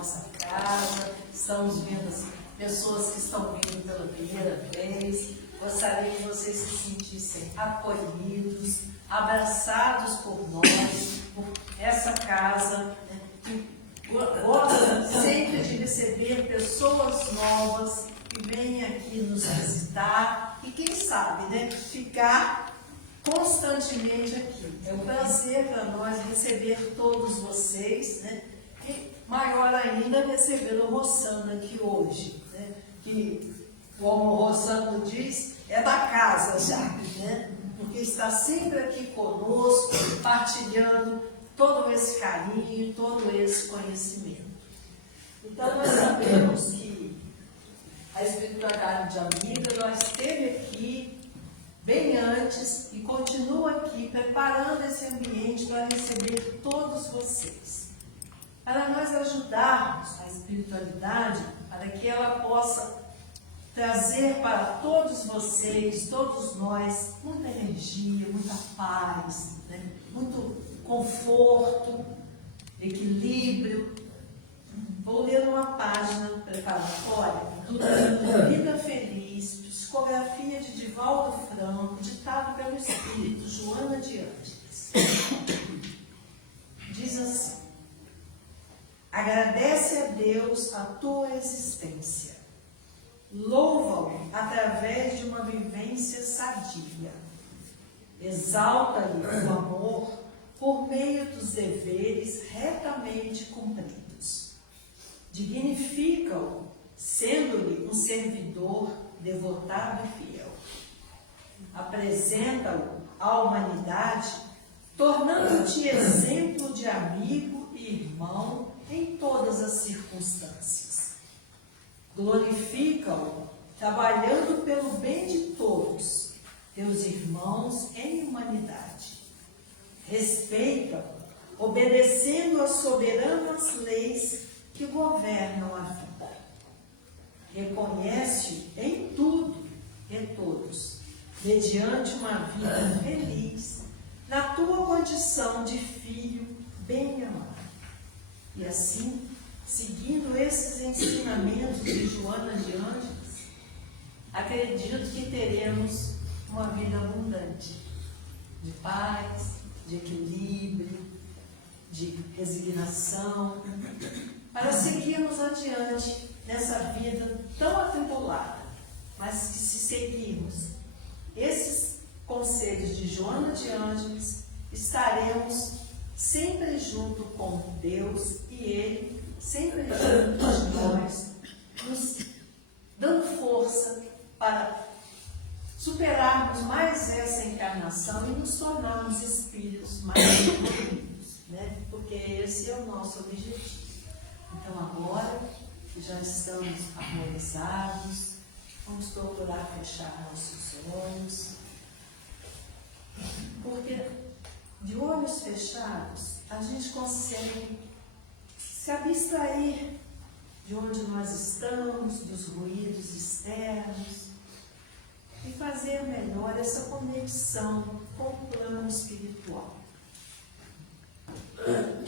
nossa casa, estamos vendo as pessoas que estão vindo pela primeira vez. Gostaria que vocês se sentissem acolhidos, abraçados por nós, por essa casa, né, que gosta sempre de receber pessoas novas que vêm aqui nos visitar e, quem sabe, né, ficar constantemente aqui. É um prazer para nós receber todos vocês, né? E maior ainda receber o Rossano aqui hoje, né? Que, como o Rossano diz, é da casa já, né? Porque está sempre aqui conosco, partilhando todo esse carinho, todo esse conhecimento. Então nós sabemos que a espiritualidade de amiga, nós esteve aqui bem antes e continua aqui preparando esse ambiente para receber todos vocês. Para nós ajudarmos a espiritualidade, para que ela possa trazer para todos vocês, todos nós, muita energia, muita paz, né? Muito conforto, equilíbrio. Vou ler uma página preparatória do livro Vida Feliz, psicografia de Divaldo Franco, ditado pelo espírito Joana de Ângeles. Diz assim: agradece a Deus a tua existência. Louva-o através de uma vivência sadia. Exalta-lhe o amor por meio dos deveres retamente cumpridos. Dignifica-o, sendo-lhe um servidor devotado e fiel. Apresenta-o à humanidade, tornando-te exemplo de amigo e irmão em todas as circunstâncias. Glorifica-o, trabalhando pelo bem de todos, teus irmãos em humanidade. Respeita-o, obedecendo às soberanas leis que governam a vida. Reconhece-o em tudo e todos, mediante uma vida feliz, na tua condição de filho bem amado. E assim, seguindo esses ensinamentos de Joana de Ângeles, acredito que teremos uma vida abundante, de paz, de equilíbrio, de resignação, para seguirmos adiante nessa vida tão atribulada, mas que, se seguirmos esses conselhos de Joana de Ângeles, estaremos sempre junto com Deus e Ele sempre junto de nós, nos dando força para superarmos mais essa encarnação e nos tornarmos espíritos mais evoluídos, né? Porque esse é o nosso objetivo. Então agora que já estamos harmonizados, vamos procurar fechar nossos olhos, porque de olhos fechados a gente consegue se abstrair de onde nós estamos, dos ruídos externos, e fazer melhor essa conexão com o plano espiritual.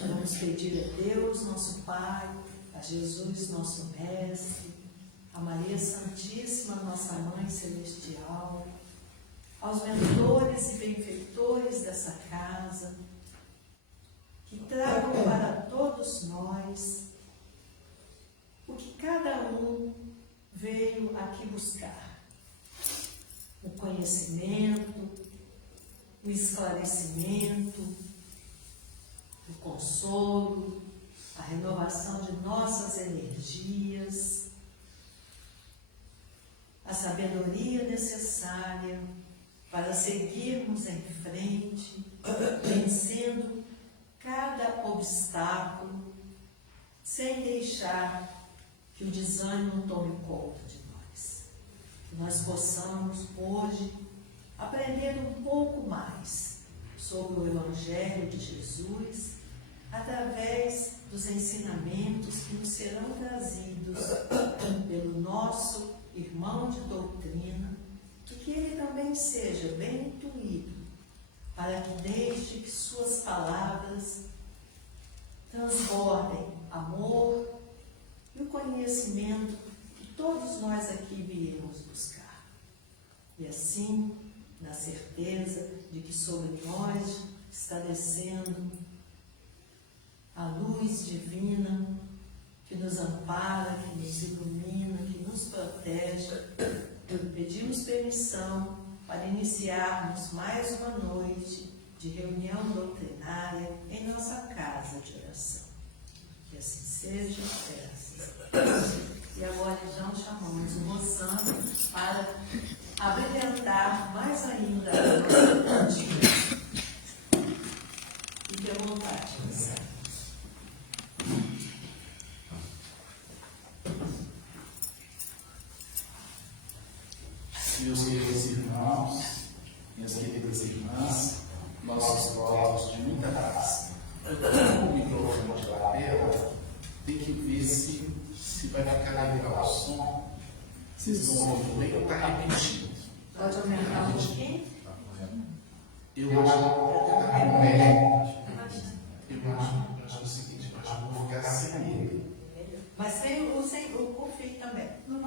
Vamos pedir a Deus, nosso Pai, a Jesus, nosso Mestre, a Maria Santíssima, nossa Mãe Celestial, aos mentores e benfeitores dessa casa, que tragam para todos nós o que cada um veio aqui buscar: o conhecimento, o esclarecimento, o consolo, a renovação de nossas energias, a sabedoria necessária para seguirmos em frente, vencendo cada obstáculo, sem deixar que o desânimo tome conta de nós. Que nós possamos hoje aprender um pouco mais sobre o Evangelho de Jesus, através dos ensinamentos que nos serão trazidos pelo nosso irmão de doutrina, e que ele também seja bem intuído, para que deixe que suas palavras transbordem amor, conhecimento que todos nós aqui viemos buscar. E assim, na certeza de que sobre nós está descendo a luz divina que nos ampara, que nos ilumina, que nos protege, pedimos permissão para iniciarmos mais uma noite de reunião doutrinária em nossa casa de oração. Que assim seja, graças. E agora então chamamos o Rossano para abrilhantar mais ainda a nossa noite. Fique à vontade, Rossano. Meus queridos irmãos, minhas queridas irmãs, nossos votos de muita paz. Eu tenho o microfone de lapela, tem que ver se vai ficar legal o som. Vocês estão ouvindo bem ou está repetindo? Pode aumentar um pouquinho? Eu acho o seguinte, eu acho que vou ficar sem ele. Mas sem o confio também. Não?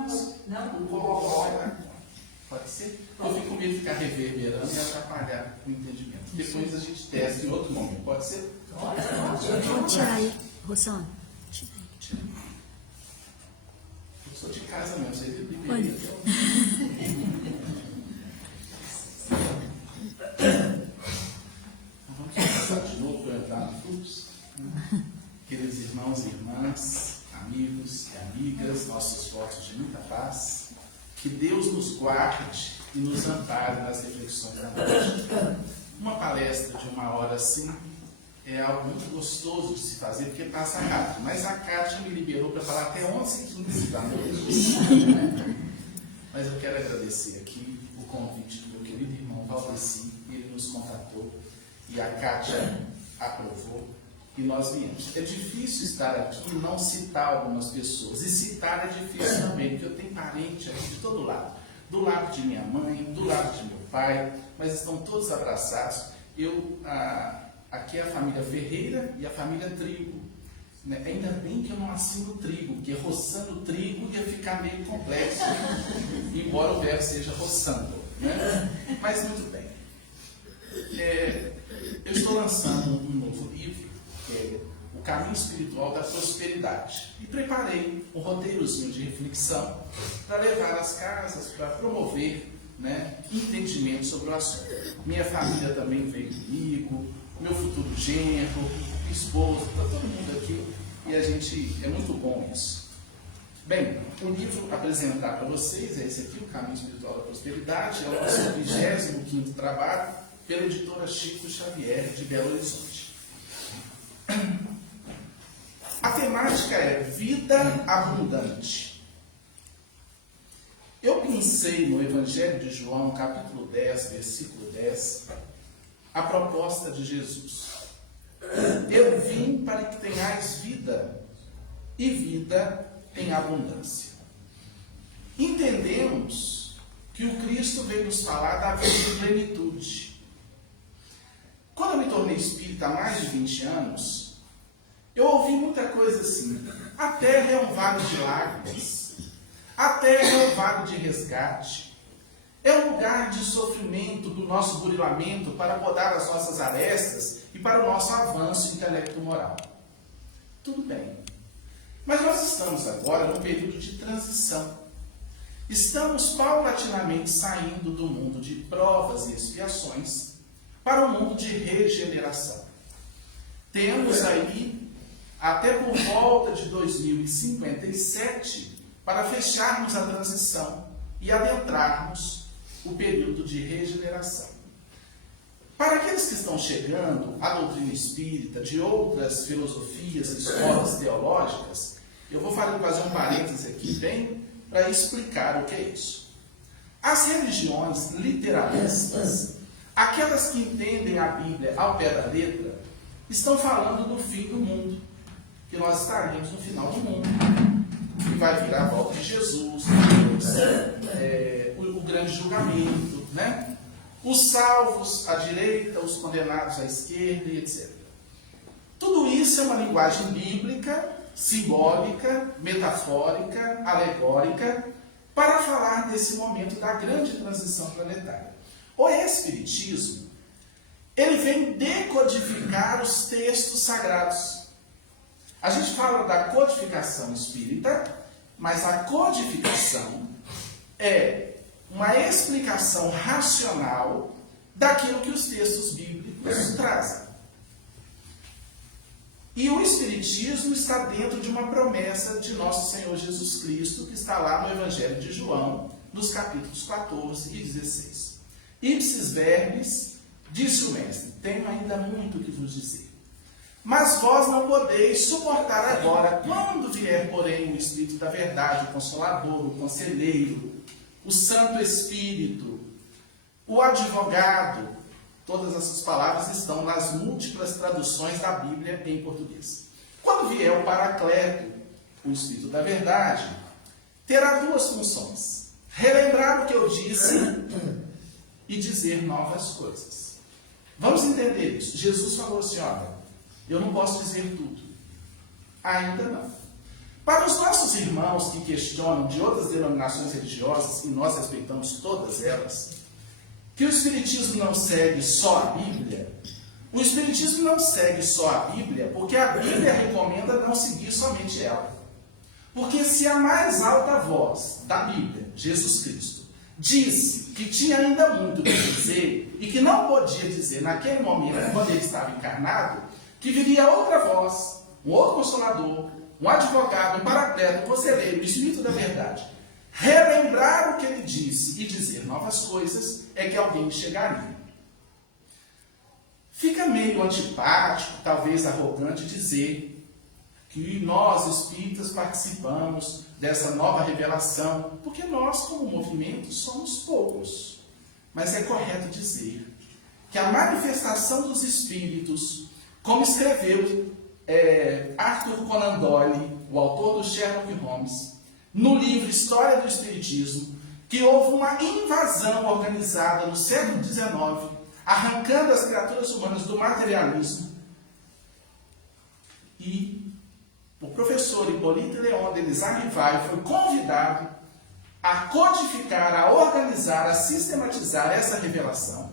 O colo pode ser? Eu fico com medo de ficar reverberando e atrapalhar o entendimento. Depois a gente testa em outro momento. Pode ser? Pode tirar aí, Rossano. Tira. Eu sou de casa mesmo, você viu? Vamos começar de novo para entrar no fluxo. Queridos irmãos e irmãs, amigos e amigas, nossos votos de muita paz. Que Deus nos guarde e nos ampare nas reflexões da noite. Uma palestra de 1 hora assim é algo muito gostoso de se fazer, porque passa rápido. Mas a Kátia me liberou para falar até 11h15 da noite. Mas eu quero agradecer aqui o convite do meu querido irmão Valdeci. Ele nos contatou e a Kátia aprovou. E nós viemos. É difícil estar aqui e não citar algumas pessoas. E citar é difícil também, porque eu tenho parente aqui de todo lado. Do lado de minha mãe, do lado de meu pai, mas estão todos abraçados. Aqui é a família Ferreira e a família Trigo. Né? Ainda bem que eu não assino Trigo, porque roçando trigo ia ficar meio complexo, embora o verbo seja roçando. Né? Mas muito bem. Eu estou lançando um novo livro, que é O Caminho Espiritual da Prosperidade. E preparei um roteirozinho de reflexão para levar às casas, para promover, né, entendimento sobre o assunto. Minha família também veio comigo, meu futuro genro, esposo, está todo mundo aqui e a gente, é muito bom isso. Bem, o livro apresentar para vocês é esse aqui, O Caminho Espiritual da Prosperidade, é o nosso 25º trabalho pela editora Chico Xavier de Belo Horizonte. A temática é vida abundante. Eu pensei no Evangelho de João, capítulo 10, versículo 10, a proposta de Jesus. Eu vim para que tenhais vida, e vida em abundância. Entendemos que o Cristo veio nos falar da vida em plenitude. Quando eu me tornei espírita há mais de 20 anos, eu ouvi muita coisa assim: a terra é um vale de lágrimas, a terra é um vale de resgate, é um lugar de sofrimento do nosso burilamento para podar as nossas arestas e para o nosso avanço intelecto-moral. Tudo bem. Mas nós estamos agora num período de transição. Estamos paulatinamente saindo do mundo de provas e expiações para o mundo de regeneração. Temos aí até por volta de 2057 para fecharmos a transição e adentrarmos o período de regeneração. Para aqueles que estão chegando à doutrina espírita de outras filosofias e escolas teológicas, eu vou fazer um parêntese aqui bem para explicar o que é isso. As religiões literalistas, aquelas que entendem a Bíblia ao pé da letra, estão falando do fim do mundo, que nós estaremos no final do mundo, que vai virar a volta de Jesus, o grande julgamento, né? Os salvos à direita, os condenados à esquerda, e etc. Tudo isso é uma linguagem bíblica simbólica, metafórica, alegórica, para falar desse momento da grande transição planetária. O Espiritismo, ele vem decodificar os textos sagrados. A gente fala da codificação espírita, mas a codificação é uma explicação racional daquilo que os textos bíblicos trazem. E o Espiritismo está dentro de uma promessa de nosso Senhor Jesus Cristo, que está lá no Evangelho de João, nos capítulos 14 e 16. Ipsis verbis, disse o Mestre, tenho ainda muito o que vos dizer. Mas vós não podeis suportar agora, quando vier, porém, o Espírito da verdade, o Consolador, o Conselheiro, o Santo Espírito, o Advogado. Todas essas palavras estão nas múltiplas traduções da Bíblia em português. Quando vier o Paracleto, o Espírito da verdade, terá duas funções: relembrar o que eu disse e dizer novas coisas. Vamos entender isso. Jesus falou assim, olha, eu não posso dizer tudo. Ainda não. Para os nossos irmãos que questionam de outras denominações religiosas, e nós respeitamos todas elas, que o Espiritismo não segue só a Bíblia, o Espiritismo não segue só a Bíblia, porque a Bíblia recomenda não seguir somente ela. Porque se a mais alta voz da Bíblia, Jesus Cristo, disse que tinha ainda muito que dizer, e que não podia dizer naquele momento, quando ele estava encarnado, que viria outra voz, um outro Consolador, um advogado, um paracleto, um conselheiro, o Espírito da verdade, relembrar o que ele disse e dizer novas coisas, é que alguém chegaria. Fica meio antipático, talvez arrogante, dizer que nós, espíritas, participamos dessa nova revelação, porque nós, como movimento, somos poucos. Mas é correto dizer que a manifestação dos espíritos, como escreveu Arthur Conan Doyle, o autor do Sherlock Holmes, no livro História do Espiritismo, que houve uma invasão organizada no século XIX, arrancando as criaturas humanas do materialismo. E o professor Hippolyte Léon Denis Arrivai foi convidado a codificar, a organizar, a sistematizar essa revelação,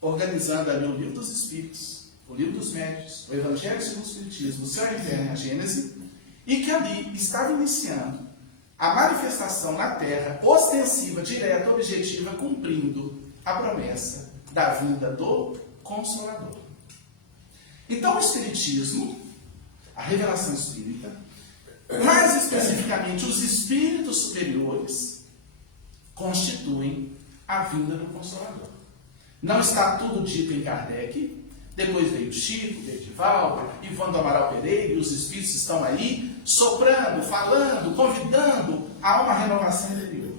organizando ali o Livro dos Espíritos, o Livro dos Médiuns, o Evangelho segundo o Espiritismo, o Céu e o Inferno e a Gênese, e que ali estava iniciando a manifestação na Terra, ostensiva, direta, objetiva, cumprindo a promessa da vinda do Consolador. Então o Espiritismo, a revelação espírita, mais especificamente os espíritos superiores, constituem a vinda do Consolador. Não está tudo dito em Kardec. Depois veio Chico, veio Divaldo, Ivone do Amaral Pereira, e os espíritos estão aí soprando, falando, convidando a uma renovação interior.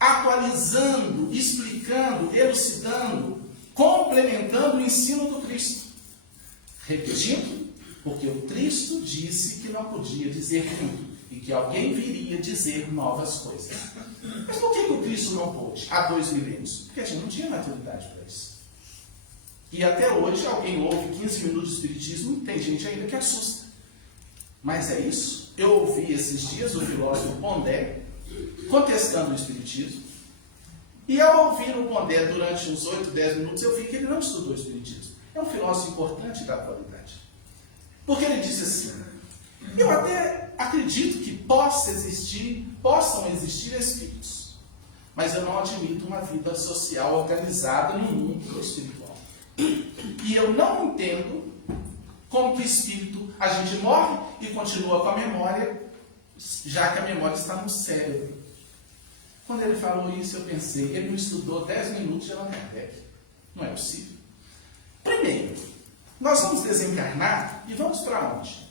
Atualizando, explicando, elucidando, complementando o ensino do Cristo. Repetindo, porque o Cristo disse que não podia dizer tudo e que alguém viria dizer novas coisas. Mas por que o Cristo não pôde há 2 milênios? Porque a gente não tinha maturidade para isso. E até hoje alguém ouve 15 minutos de Espiritismo e tem gente ainda que assusta. Mas é isso. Eu ouvi esses dias o filósofo Pondé contestando o Espiritismo. E ao ouvir o Pondé durante uns 8, 10 minutos, eu vi que ele não estudou o Espiritismo. É um filósofo importante da atualidade. Porque ele disse assim, eu até acredito que possam existir espíritos, mas eu não admito uma vida social organizada no mundo espiritual. E eu não entendo como que espírito a gente morre e continua com a memória, já que a memória está no cérebro. Quando ele falou isso, eu pensei, ele não estudou 10 minutos de Allan Kardec. Não é possível. Primeiro, nós vamos desencarnar e vamos para onde?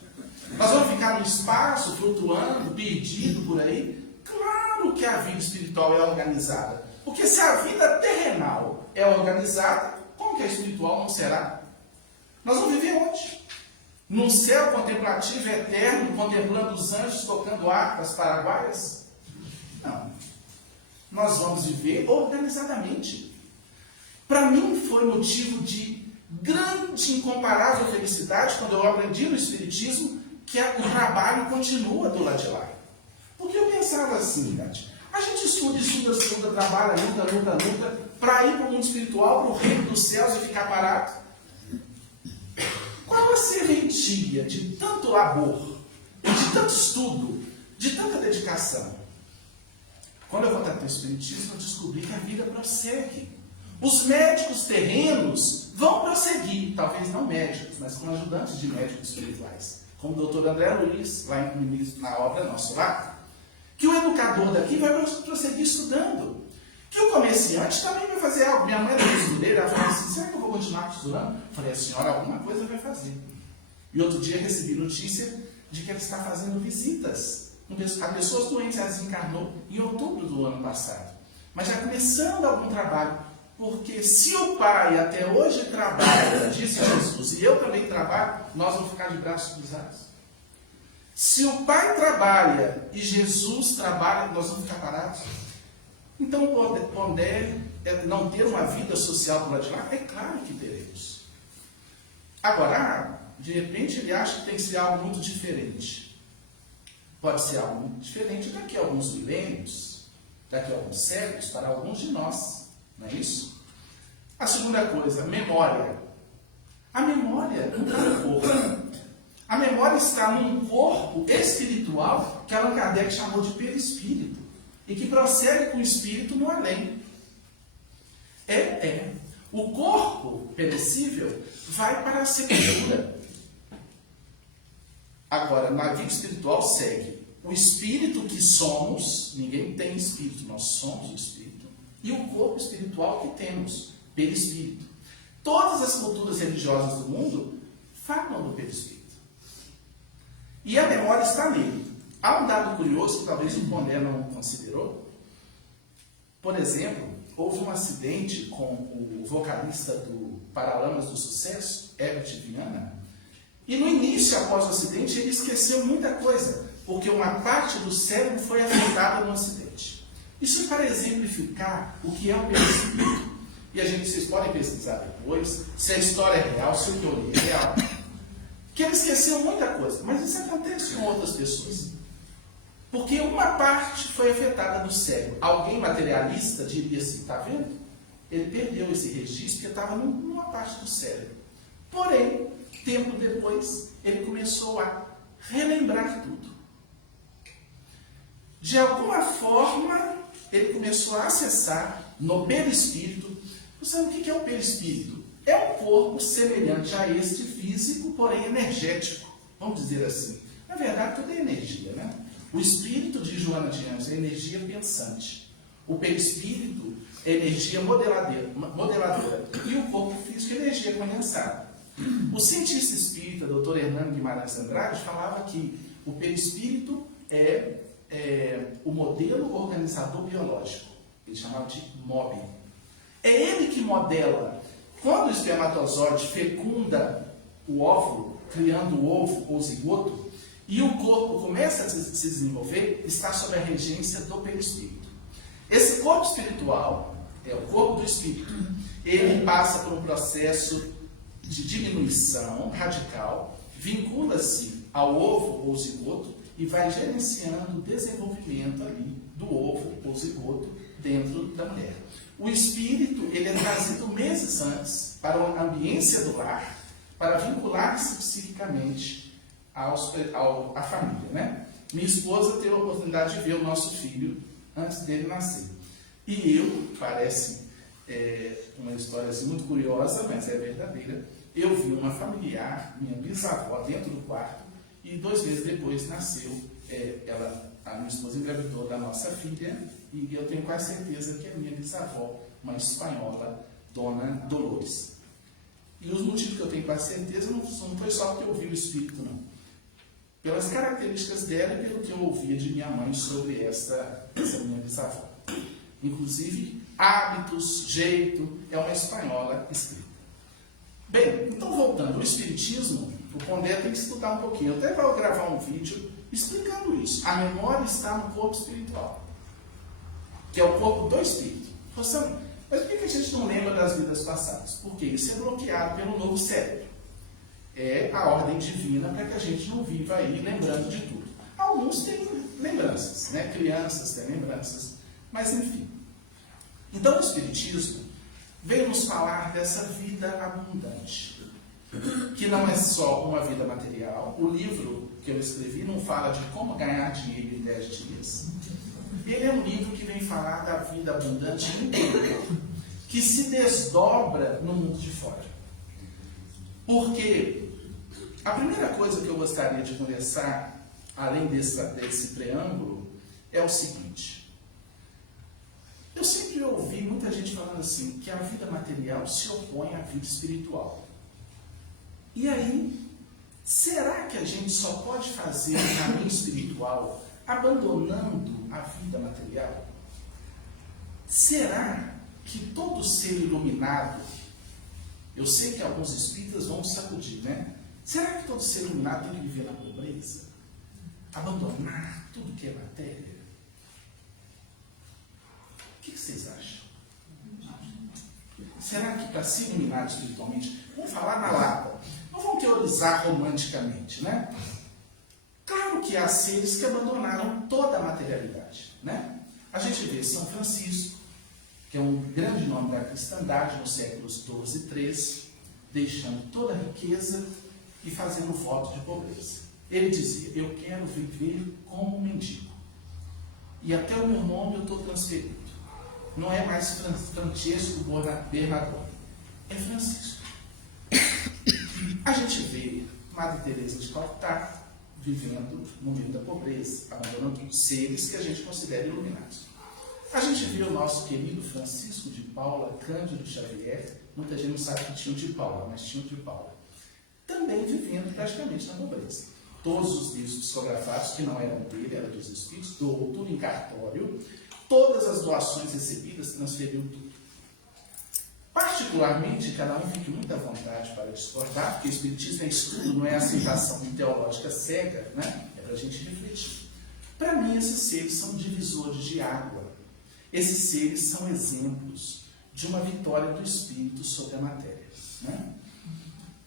Nós vamos ficar no espaço, flutuando, perdido por aí? Claro que a vida espiritual é organizada. Porque se a vida terrenal é organizada, como que a espiritual não será? Nós vamos viver onde? Num céu contemplativo eterno, contemplando os anjos tocando harpas paraguaias? Não. Nós vamos viver organizadamente. Para mim foi motivo de grande, incomparável felicidade quando eu aprendi no Espiritismo que o trabalho continua do lado de lá. Porque eu pensava assim, Tati, a gente estuda, trabalha, luta, para ir para o mundo espiritual, para o reino dos céus e ficar parado. Qual a serventia de tanto labor, de tanto estudo, de tanta dedicação? Quando eu contatei o Espiritismo, eu descobri que a vida prossegue. Os médicos terrenos vão prosseguir, talvez não médicos, mas como ajudantes de médicos espirituais, como o Dr. André Luiz, lá no início, na obra Nosso Lar, que o educador daqui vai prosseguir estudando, que o comerciante também vai fazer algo. Minha mãe era costureira, ela falou assim, será que eu vou continuar costurando? Eu falei, a senhora alguma coisa vai fazer. E outro dia recebi notícia de que ela está fazendo visitas a pessoas doentes. Ela desencarnou em outubro do ano passado, mas já começando algum trabalho, porque se o Pai até hoje trabalha, disse Jesus, e eu também trabalho, nós vamos ficar de braços cruzados. Se o Pai trabalha e Jesus trabalha, nós vamos ficar parados. Então, poder não ter uma vida social do lado de lá, é claro que teremos. Agora, de repente ele acha que tem que ser algo muito diferente. Pode ser algo muito diferente daqui a alguns milênios, daqui a alguns séculos, para alguns de nós. Não é isso? A segunda coisa, memória. A memória não está no corpo. A memória está num corpo espiritual que Allan Kardec chamou de perispírito e que prossegue com o espírito no além. O corpo perecível vai para a sepultura. Agora, na vida espiritual segue o espírito que somos, ninguém tem espírito, nós somos o espírito, e o corpo espiritual que temos, perispírito. Todas as culturas religiosas do mundo falam do perispírito. E a memória está nele. Há um dado curioso que talvez o Pondé não considerou. Por exemplo, houve um acidente com o vocalista do Paralamas do Sucesso, Herbert Viana, e no início, após o acidente, ele esqueceu muita coisa, porque uma parte do cérebro foi afetada no acidente. Isso é para exemplificar o que é o perispírito. E vocês podem pesquisar depois, se a história é real, se o que eu li é real. Que ele esqueceu muita coisa, mas isso acontece com outras pessoas. Porque uma parte foi afetada do cérebro. Alguém materialista diria assim, está vendo? Ele perdeu esse registro porque estava numa parte do cérebro. Porém, tempo depois, ele começou a relembrar tudo. De alguma forma, ele começou a acessar no perispírito. Você sabe o que é o perispírito? É um corpo semelhante a este físico, porém energético. Vamos dizer assim. Na verdade, tudo é energia, né? O espírito de Joana de Anjos é energia pensante. O perispírito é energia modeladora. E o corpo físico é energia condensada. O cientista espírita, Dr. Hernando Guimarães Andrade, falava que o perispírito é o modelo organizador biológico. Ele chamava de MOB. É ele que modela. Quando o espermatozoide fecunda o óvulo, criando o ovo ou zigoto, e o corpo começa a se desenvolver, está sob a regência do perispírito. Esse corpo espiritual, é o corpo do espírito, ele passa por um processo de diminuição radical, vincula-se ao ovo ou zigoto e vai gerenciando o desenvolvimento ali do ovo ou zigoto dentro da mulher. O espírito, ele é trazido meses antes para a ambiência do lar, para vincular-se psiquicamente à família, né? Minha esposa teve a oportunidade de ver o nosso filho antes dele nascer. E eu, parece uma história assim, muito curiosa, mas é verdadeira, eu vi uma familiar, minha bisavó, dentro do quarto, e 2 meses depois nasceu, a minha esposa engravidou da nossa filha, e eu tenho quase certeza que é minha bisavó, uma espanhola, Dona Dolores. E os motivos que eu tenho quase certeza não foi só porque eu vi o espírito, não. Pelas características dela e pelo que eu ouvia de minha mãe sobre essa minha bisavó. Inclusive, hábitos, jeito, é uma espanhola escrita. Bem, então voltando, o espiritismo, o Pondé tem que estudar um pouquinho. Eu até vou gravar um vídeo explicando isso. A memória está no corpo espiritual, que é o corpo do espírito. Mas por que a gente não lembra das vidas passadas? Porque isso é bloqueado pelo novo cérebro. É a ordem divina para que a gente não viva aí lembrando de tudo. Alguns têm lembranças, né? Crianças têm lembranças, mas enfim. Então o Espiritismo veio nos falar dessa vida abundante, que não é só uma vida material. O livro que eu escrevi não fala de como ganhar dinheiro em 10 dias. Ele é um livro que vem falar da vida abundante interior, que se desdobra no mundo de fora. Porque a primeira coisa que eu gostaria de conversar, além desse preâmbulo, é o seguinte. Eu sempre ouvi muita gente falando assim, que a vida material se opõe à vida espiritual. E aí, será que a gente só pode fazer o caminho espiritual abandonando a vida material? Será que todo ser iluminado, eu sei que alguns espíritas vão sacudir, né? Será que todo ser iluminado tem que viver na pobreza? Abandonar tudo que é matéria? O que vocês acham? Será que para ser iluminado espiritualmente, vamos falar na lata, não vamos teorizar romanticamente, né? Claro que há seres que abandonaram toda a materialidade, né? A gente vê São Francisco, que é um grande nome da cristandade nos séculos XII e XIII, deixando toda a riqueza e fazendo voto de pobreza. Ele dizia, eu quero viver como um mendigo. E até o meu nome eu estou transferido. Não é mais Francesco Bernardone, é Francisco. A gente vê Madre Teresa de Calcutá vivendo no meio da pobreza, abandonando seres que a gente considera iluminados. A gente vê o nosso querido Francisco de Paula, Cândido Xavier, muita gente não sabe que tinha o de Paula, mas tinha o de Paula, também vivendo praticamente na pobreza. Todos os livros psicografados, que não eram dele, eram dos espíritos, doou tudo em cartório, todas as doações recebidas transferiu tudo. Particularmente, cada um fique muito à vontade para discordar, porque o Espiritismo é estudo, não é aceitação teológica cega, né? É para a gente refletir. Para mim, esses seres são divisores de água. Esses seres são exemplos de uma vitória do Espírito sobre a matéria, né?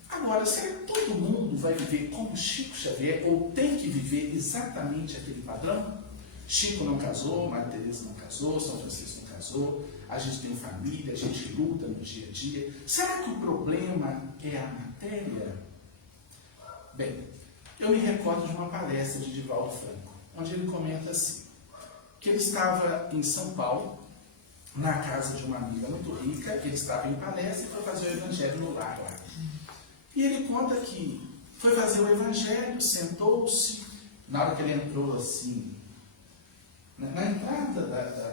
Agora, será que todo mundo vai viver como Chico Xavier, ou tem que viver exatamente aquele padrão? Chico não casou, Maria Teresa não casou, São Francisco não casou, a gente tem família, a gente luta no dia a dia. Será que o problema é a matéria? Bem, eu me recordo de uma palestra de Divaldo Franco, onde ele comenta assim, que ele estava em São Paulo, na casa de uma amiga muito rica, ele estava em palestra e foi fazer o evangelho no lar lá. E ele conta que foi fazer o evangelho, sentou-se, na hora que ele entrou assim, na entrada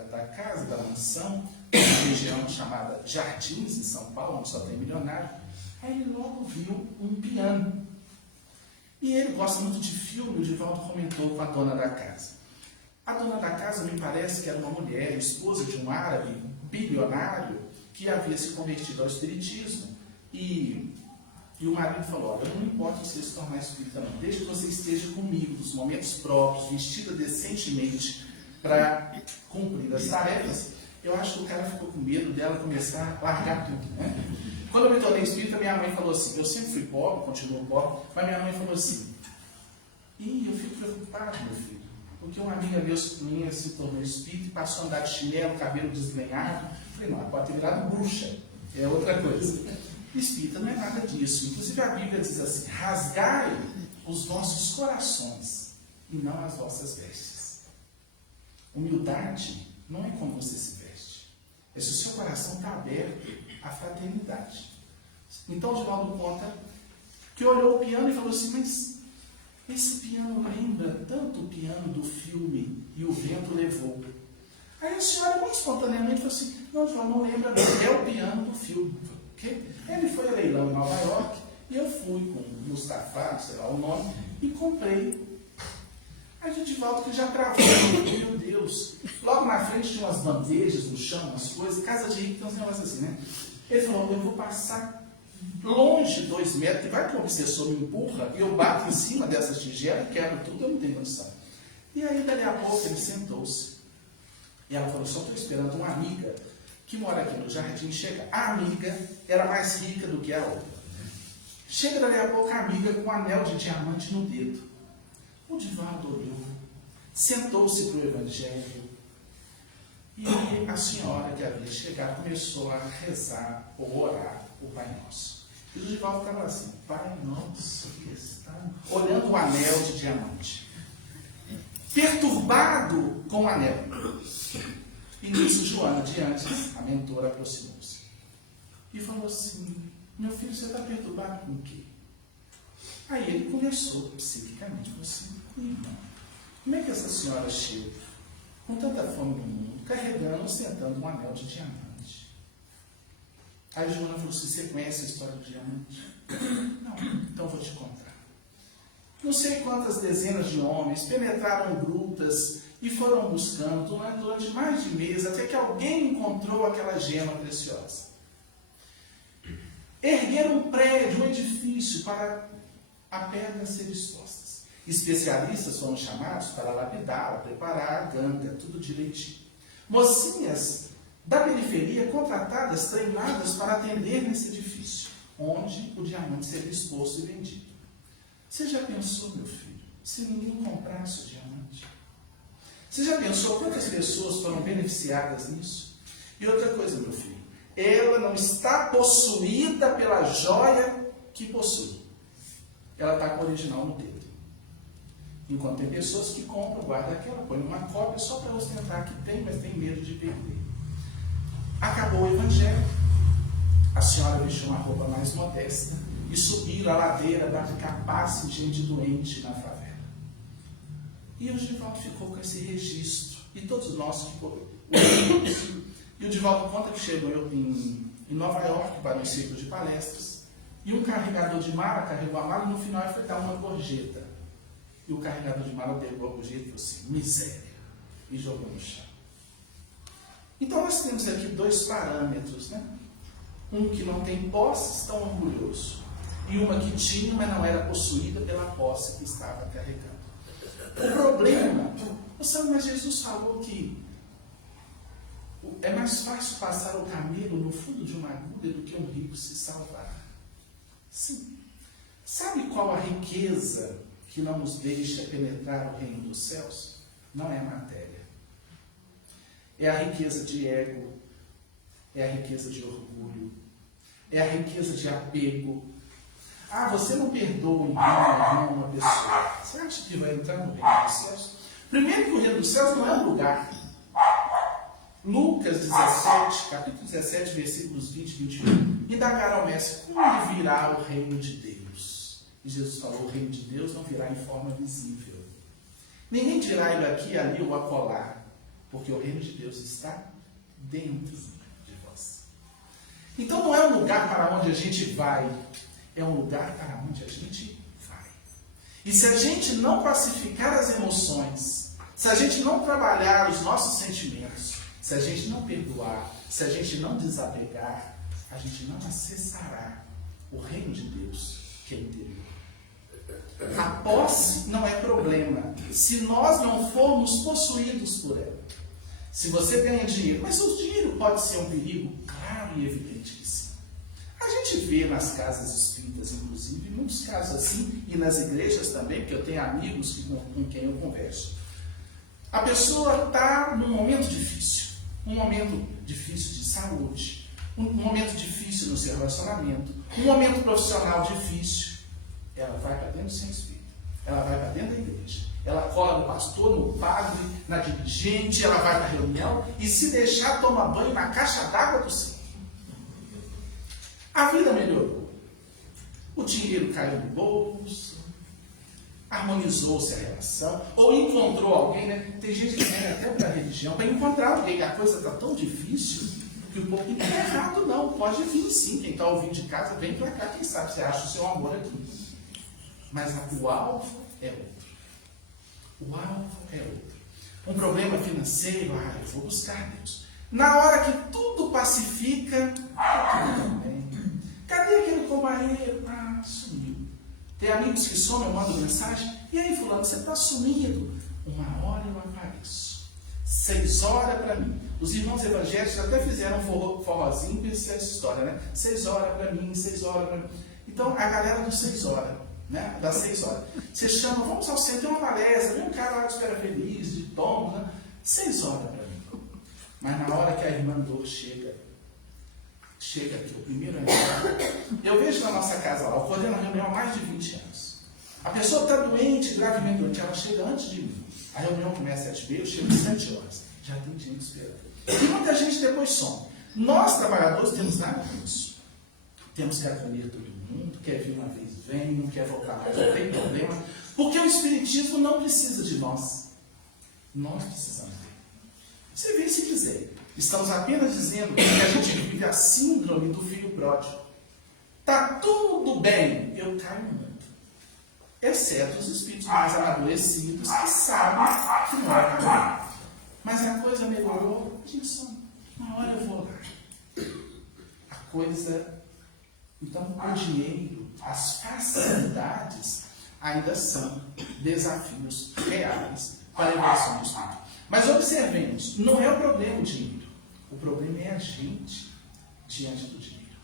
da casa, da mansão, uma região chamada Jardins, em São Paulo, onde só tem milionário, aí ele logo viu um piano. E ele gosta muito de filme, o Divaldo comentou com a dona da casa. A dona da casa me parece que era uma mulher, esposa de um árabe bilionário, que havia se convertido ao espiritismo, e o marido falou, olha, não importa você se tornar espírita não, desde que você esteja comigo, nos momentos próprios, vestida decentemente, para cumprir as tarefas, eu acho que o cara ficou com medo dela começar a largar tudo, né? Quando eu me tornei espírita, minha mãe falou assim, eu sempre fui pobre, continuo pobre, mas minha mãe falou assim, eu fico preocupado, meu filho, porque uma amiga minha se tornou espírita e passou a andar de chinelo, cabelo desgrenhado. Eu falei, não, pode ter virado bruxa, é outra coisa. Espírita não é nada disso. Inclusive a Bíblia diz assim, rasgai os vossos corações e não as vossas vestes. Humildade não é como você se veste, é se o seu coração está aberto à fraternidade. Então o Divaldo conta que olhou o piano e falou assim, mas esse piano lembra tanto o piano do filme E o Vento Levou. Aí a senhora muito espontaneamente falou assim, não, Divaldo, não lembra não, é o piano do filme. Ele foi a leilão em Nova York e eu fui com o Mustafa, sei lá o nome, e comprei. Aí o Divaldo que já travou, meu Deus. Logo na frente tinha umas bandejas no chão, umas coisas, casa de rico, tem uns negócios assim, né? Ele falou, eu vou passar longe 2 metros, e vai que o obsessor me empurra, e eu bato em cima dessas tigelas, quebro tudo, eu não tenho condição. E aí, dali a pouco, ele sentou-se. E ela falou, só estou esperando uma amiga que mora aqui no jardim, chega. A amiga era mais rica do que a outra. Chega dali a pouco a amiga com um anel de diamante no dedo. O Divaldo olhou, sentou-se para o evangelho e a senhora que havia chegado começou a rezar ou orar o Pai Nosso. E o Divaldo estava assim, Pai Nosso que está... olhando o anel de diamante. Perturbado com o anel. E nisso Joana de antes, a mentora, aproximou-se. E falou assim, meu filho, você está perturbado com o quê? Aí ele conversou psiquicamente, falou assim, irmão, como é que essa senhora chega com tanta fome no mundo, carregando, ostentando um anel de diamante? Aí Joana falou assim, você conhece a história do diamante? Não, então vou te contar. Não sei quantas dezenas de homens penetraram grutas e foram buscando durante mais de meses, até que alguém encontrou aquela gema preciosa. Ergueram um prédio, um edifício, para a pedra ser expostas. Especialistas foram chamados para lapidá-la, preparar a ganga, tudo direitinho. Mocinhas da periferia contratadas, treinadas para atender nesse edifício, onde o diamante seria exposto e vendido. Você já pensou, meu filho, se ninguém comprasse o diamante? Você já pensou quantas pessoas foram beneficiadas nisso? E outra coisa, meu filho, ela não está possuída pela joia que possui. Ela está com o original no dedo. Enquanto tem pessoas que compram, guardam aquela, põe uma cópia só para ostentar que tem, mas tem medo de perder. Acabou o evangelho. A senhora vestiu uma roupa mais modesta e subiu a ladeira para ficar paz em gente doente na favela. E o Divaldo ficou com esse registro. E todos nós ficamos. E o Divaldo conta que chegou em Nova York para um ciclo de palestras. E um carregador de mala carregou a mala e no final ele foi dar uma gorjeta. E o carregador de mala pegou a gorjeta e falou assim, miséria. E jogou no chão. Então nós temos aqui dois parâmetros, né? Um que não tem posses, tão orgulhoso. E uma que tinha, mas não era possuída pela posse que estava carregando. O problema, mas Jesus falou que é mais fácil passar o camelo no fundo de uma agulha do que um rico se salvar. Sim. Sabe qual a riqueza que não nos deixa penetrar o reino dos céus? Não é a matéria. É a riqueza de ego, é a riqueza de orgulho, é a riqueza de apego. Ah, você não perdoa uma pessoa. Você acha que vai entrar no reino dos céus? Primeiro que o reino dos céus não é um lugar. Lucas 17, capítulo 17, versículos 20 e 21. Indagará ao mestre, como virá o reino de Deus? E Jesus falou, o reino de Deus não virá em forma visível. Ninguém dirá ele aqui, ali ou acolá, porque o reino de Deus está dentro de vós. Então não é um lugar para onde a gente vai, é um lugar para onde a gente vai. E se a gente não pacificar as emoções, se a gente não trabalhar os nossos sentimentos, se a gente não perdoar, se a gente não desapegar, a gente não acessará o reino de Deus, que é interior. A posse não é problema, se nós não formos possuídos por ela. Se você ganha dinheiro, mas o dinheiro pode ser um perigo? Claro e evidente que sim. A gente vê nas casas espíritas, inclusive, muitos casos assim, e nas igrejas também, porque eu tenho amigos com quem eu converso. A pessoa está num momento difícil de saúde, um momento difícil no seu relacionamento, um momento profissional difícil. Ela vai para dentro do centro espírita, ela vai para dentro da igreja, ela cola no pastor, no padre, na dirigente, ela vai para a reunião e se deixar toma banho na caixa d'água do centro. A vida melhorou, o dinheiro caiu no bolso, harmonizou-se a relação, ou encontrou alguém, né? Tem gente que vem até para a religião para encontrar alguém, a coisa está tão difícil que o povo não está errado não, pode vir sim, quem está ouvindo de casa, vem para cá, quem sabe você acha o seu amor aqui. Mas o alvo é outro. O alvo é outro. Um problema financeiro, eu vou buscar Deus. Na hora que tudo pacifica, tudo bem. Cadê aquele companheiro? Sumiu. Tem amigos que somem, eu mando mensagem. E aí, fulano, você está sumido? Uma hora eu apareço. 6 horas para mim. Os irmãos evangélicos até fizeram um forrozinho com essa história, né? 6 horas para mim, 6 horas para mim. Então, a galera dos 6 horas, né? Das 6 horas. Você chama, vamos ao centro, tem uma palestra, vem um cara lá de Espera Feliz, de tom, né? 6 horas para mim. Mas na hora que a irmã Dor chega aqui, o primeiro ano, eu vejo na nossa casa lá, eu coordeno a reunião há mais de 20 anos. A pessoa está doente, gravemente doente, ela chega antes de mim. A reunião começa às 7h30, eu chego às 7 horas. Já tem gente esperando. E muita gente depois some. Nós, trabalhadores, temos nada disso. Temos que acolher todo mundo, quer vir uma vez, vem, não quer voltar mais, não tem problema. Porque o Espiritismo não precisa de nós. Nós precisamos dele. Você vê se quiser. Estamos apenas dizendo que a gente vive a síndrome do filho pródigo. Está tudo bem, eu caio muito. Exceto os espíritos mais amadurecidos que sabem que não é caminho. Mas a coisa melhorou, a gente só, uma hora eu vou lá. A coisa, então o dinheiro, as facilidades ainda são desafios reais para a evolução do espírito. Mas observemos, não é o problema o dinheiro. O problema é a gente diante do dinheiro.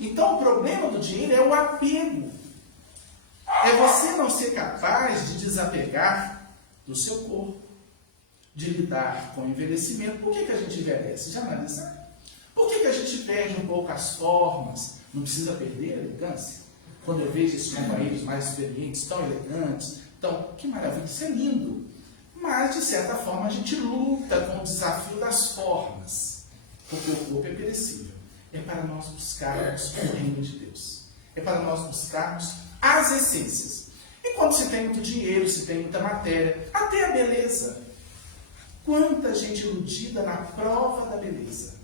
Então o problema do dinheiro é o apego. É você não ser capaz de desapegar do seu corpo, de lidar com o envelhecimento. Por que a gente envelhece? Já analisaram? Por que a gente perde um pouco as formas? Não precisa perder a elegância? Quando eu vejo esses companheiros mais experientes, tão elegantes, que maravilha, isso é lindo. Mas, de certa forma, a gente luta com o desafio das formas. Porque o corpo é perecível. É para nós buscarmos o reino de Deus. É para nós buscarmos as essências. E quando se tem muito dinheiro, se tem muita matéria, até a beleza. Quanta gente iludida na prova da beleza.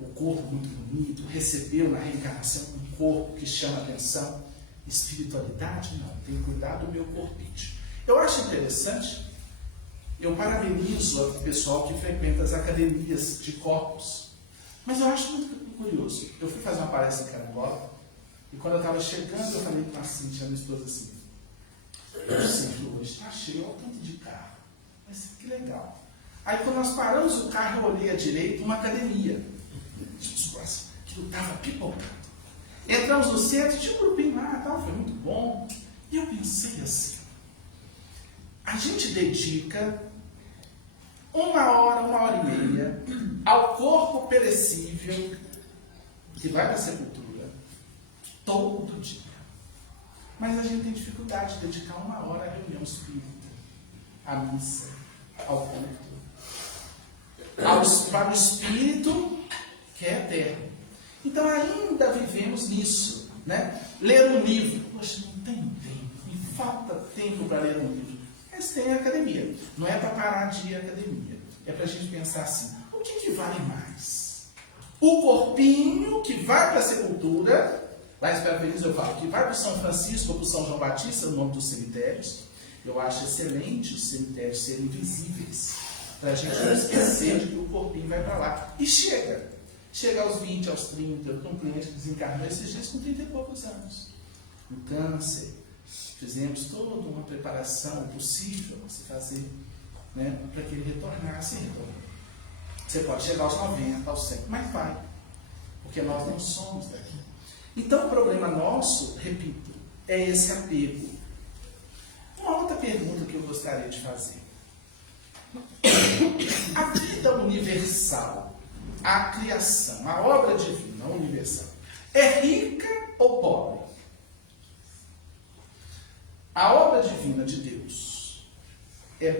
O corpo muito bonito, recebeu na reencarnação um corpo que chama atenção. Espiritualidade, não. Tenho cuidado do meu corpite. Eu acho interessante, eu parabenizo o pessoal que frequenta as academias de corpos. Mas eu acho muito curioso. Eu fui fazer uma palestra em Carangola, e quando eu estava chegando, eu falei com a Cíntia, minha esposa, assim, o centro hoje está cheio, olha o tanto de carro. Mas que legal. Aí quando nós paramos o carro, eu olhei à direita, uma academia. Aquilo estava pipocando. Entramos no centro, tinha um grupinho lá, foi muito bom. E eu pensei assim, a gente dedica 1 hora e meia ao corpo perecível que vai para a sepultura todo dia. Mas a gente tem dificuldade de dedicar 1 hora à reunião espírita, à missa, ao culto, para o espírito que é eterno. Então ainda vivemos nisso, né? Ler um livro, poxa, não tenho tempo, me falta tempo para ler um livro. Mas tem a academia. Não é para parar de ir à academia. É para a gente pensar assim, o que vale mais? O corpinho que vai para a sepultura, lá em Espera Feliz eu falo, que vai para o São Francisco ou para o São João Batista, o nome dos cemitérios. Eu acho excelente os cemitérios serem visíveis, para a gente não esquecer de que o corpinho vai para lá. E chega aos 20, aos 30, eu tenho um cliente que desencarnou esses dias com 30 e poucos anos. Um câncer. Fizemos toda uma preparação possível a se fazer, né, para que ele retornasse e retornou. Você pode chegar aos 90, aos 100, mas vai, porque nós não somos daqui. Então o problema nosso, repito, é esse apego. Uma outra pergunta que eu gostaria de fazer. A vida universal, a criação, a obra divina universal, é rica ou pobre? A obra divina de Deus é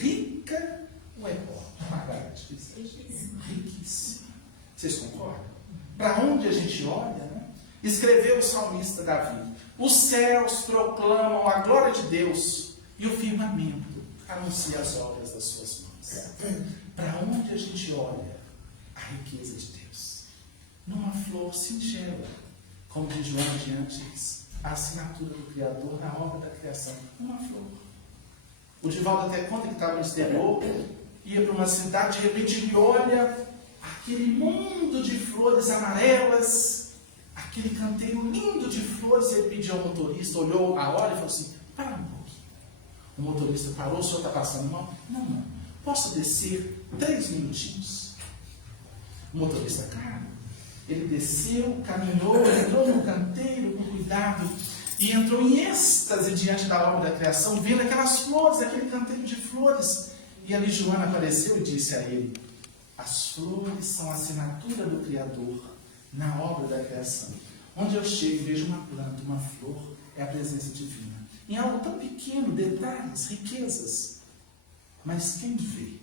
rica ou é pobre? Margarete, riquíssima. Vocês concordam? Para onde a gente olha, né? Escreveu o salmista Davi: os céus proclamam a glória de Deus e o firmamento anuncia as obras das suas mãos. Para onde a gente olha, a riqueza de Deus. Numa flor singela, como diz João diante diz, a assinatura do Criador na obra da criação. Uma flor. O Divaldo até conta que estava no exterior, ia para uma cidade, de repente ele olha aquele mundo de flores amarelas, aquele canteiro lindo de flores. Ele pediu ao motorista, olhou a hora e falou assim: para um pouquinho. O motorista parou: o senhor está passando mal? Não. Posso descer 3 minutinhos? O motorista, claro. Ele desceu, caminhou, entrou no canteiro com cuidado e entrou em êxtase diante da obra da criação, vendo aquelas flores, aquele canteiro de flores. E ali Joana apareceu e disse a ele: as flores são a assinatura do Criador na obra da criação. Onde eu chego e vejo uma planta, uma flor, é a presença divina. Em algo tão pequeno, detalhes, riquezas. Mas quem vê?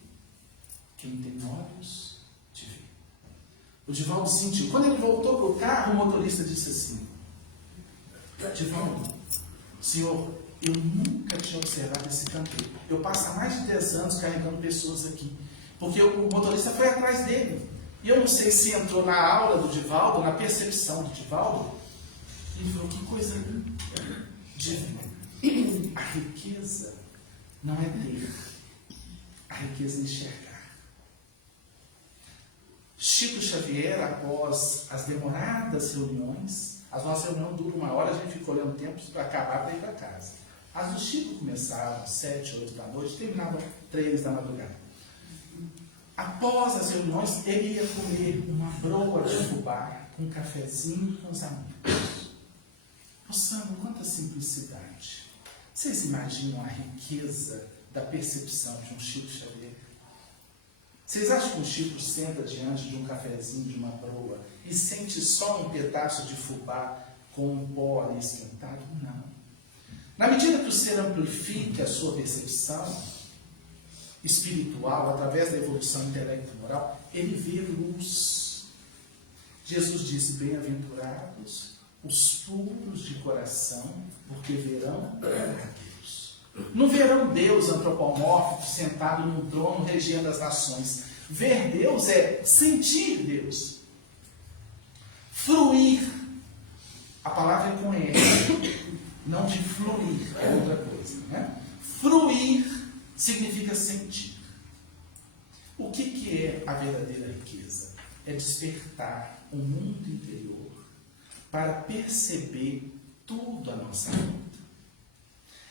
Quem tem olhos de ver. O Divaldo sentiu. Quando ele voltou para o carro, o motorista disse assim: Divaldo, senhor, eu nunca tinha observado esse canteiro. Eu passo há mais de 10 anos carregando pessoas aqui. Porque o motorista foi atrás dele. E eu não sei se entrou na aula do Divaldo, na percepção do Divaldo. Ele falou: que coisa divina. A riqueza não é ter. A riqueza é enxergar. Chico Xavier, após as demoradas reuniões, as nossas reuniões duram 1 hora, a gente fica olhando o tempo para acabar para ir para casa. As do Chico começavam 7, 8 da noite, terminavam 3 da madrugada. Após as reuniões, ele ia comer uma broa de fubá, um cafezinho com os amigos. Moçando, quanta simplicidade. Vocês imaginam a riqueza da percepção de um Chico Xavier? Vocês acham que um Chico senta diante de um cafezinho, de uma broa, e sente só um pedaço de fubá com um pó ali esquentado? Não. Na medida que o ser amplifica a sua percepção espiritual, através da evolução intelecto-moral, ele vê luz. Jesus disse: bem-aventurados os puros de coração, porque verão a Deus. Não verão Deus antropomórfico, sentado num trono, regendo as nações. Ver Deus é sentir Deus. Fruir. A palavra é com R, não de fluir, é outra coisa, né? Fruir significa sentir. O que é a verdadeira riqueza? É despertar o mundo interior para perceber tudo à nossa volta.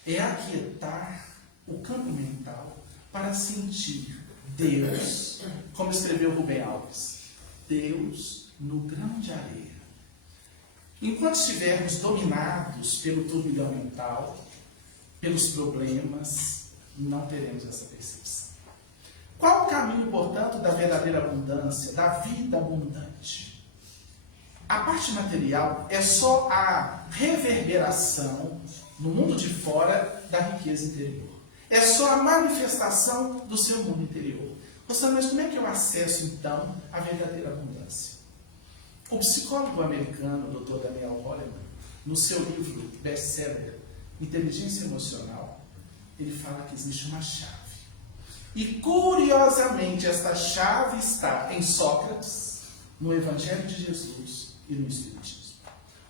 É aquietar o campo mental para sentir Deus, como escreveu Rubem Alves, Deus no grão de areia. Enquanto estivermos dominados pelo turbilhão mental, pelos problemas, não teremos essa percepção. Qual o caminho, portanto, da verdadeira abundância, da vida abundante? A parte material é só a reverberação no mundo de fora da riqueza interior. É só a manifestação do seu mundo interior. Mas como é que eu acesso, então, a verdadeira abundância? O psicólogo americano, Dr. Daniel Goleman, no seu livro best-seller, Inteligência Emocional, ele fala que existe uma chave. E, curiosamente, esta chave está em Sócrates, no Evangelho de Jesus e no Espiritismo.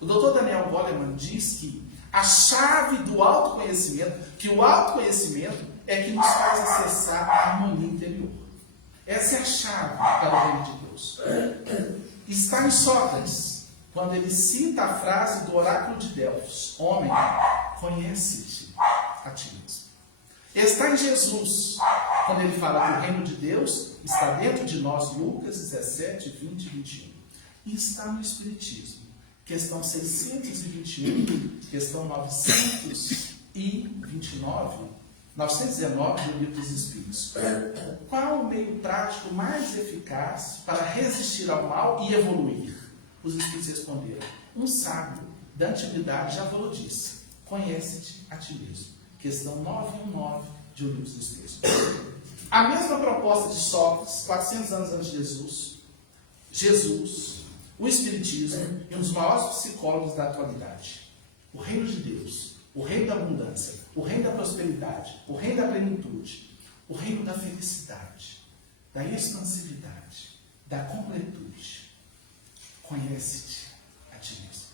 O Dr. Daniel Goleman diz que a chave do autoconhecimento, que o autoconhecimento é que nos faz acessar a harmonia interior. Essa é a chave para o reino de Deus. Está em Sócrates, quando ele cita a frase do oráculo de Delfos: homem, conhece-te a ti mesmo. Está em Jesus, quando ele fala que o reino de Deus está dentro de nós, Lucas 17, 20 e 21. E está no Espiritismo, questão 621, questão 919 do Livro dos Espíritos. Qual o meio prático mais eficaz para resistir ao mal e evoluir? Os Espíritos responderam: um sábio da antiguidade já falou disso. Conhece-te a ti mesmo. Questão 919 de O Livro dos Espíritos. A mesma proposta de Sócrates, 400 anos antes de Jesus, o Espiritismo e um dos maiores psicólogos da atualidade. O reino de Deus, o reino da abundância, o reino da prosperidade, o reino da plenitude, o reino da felicidade, da expansividade, da completude. Conhece-te a ti mesmo.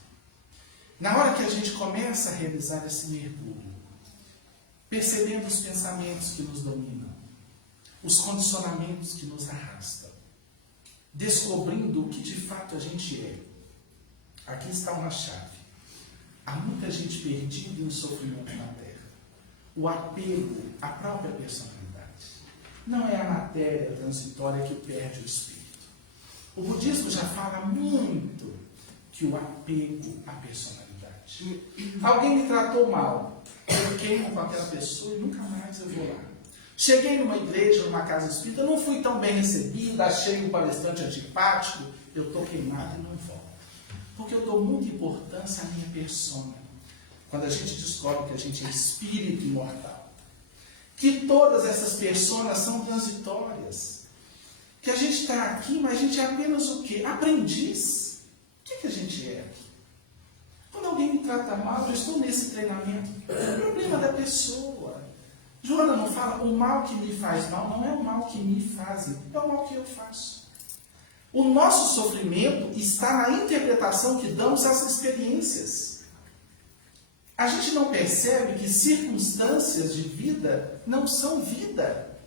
Na hora que a gente começa a realizar esse mergulho, percebendo os pensamentos que nos dominam, os condicionamentos que nos arrastam, descobrindo o que de fato a gente é, aqui está uma chave. Há muita gente perdida em sofrimento na Terra. O apego à própria personalidade. Não é a matéria transitória que perde o espírito. O budismo já fala muito que o apego à personalidade. Alguém me tratou mal, eu queimo com aquela pessoa e nunca mais eu vou lá. Cheguei numa igreja, numa casa espírita, não fui tão bem recebido, achei um palestrante antipático, eu estou queimado e não volto. Porque eu dou muita importância à minha persona. Quando a gente descobre que a gente é espírito imortal, que todas essas personas são transitórias, que a gente está aqui, mas a gente é apenas o quê? Aprendiz. O que a gente é aqui? Quando alguém me trata mal, eu estou nesse treinamento, é o problema da pessoa. Joana não fala, o mal que me faz mal não é o mal que me fazem, é o mal que eu faço. O nosso sofrimento está na interpretação que damos às experiências. A gente não percebe que circunstâncias de vida não são vida.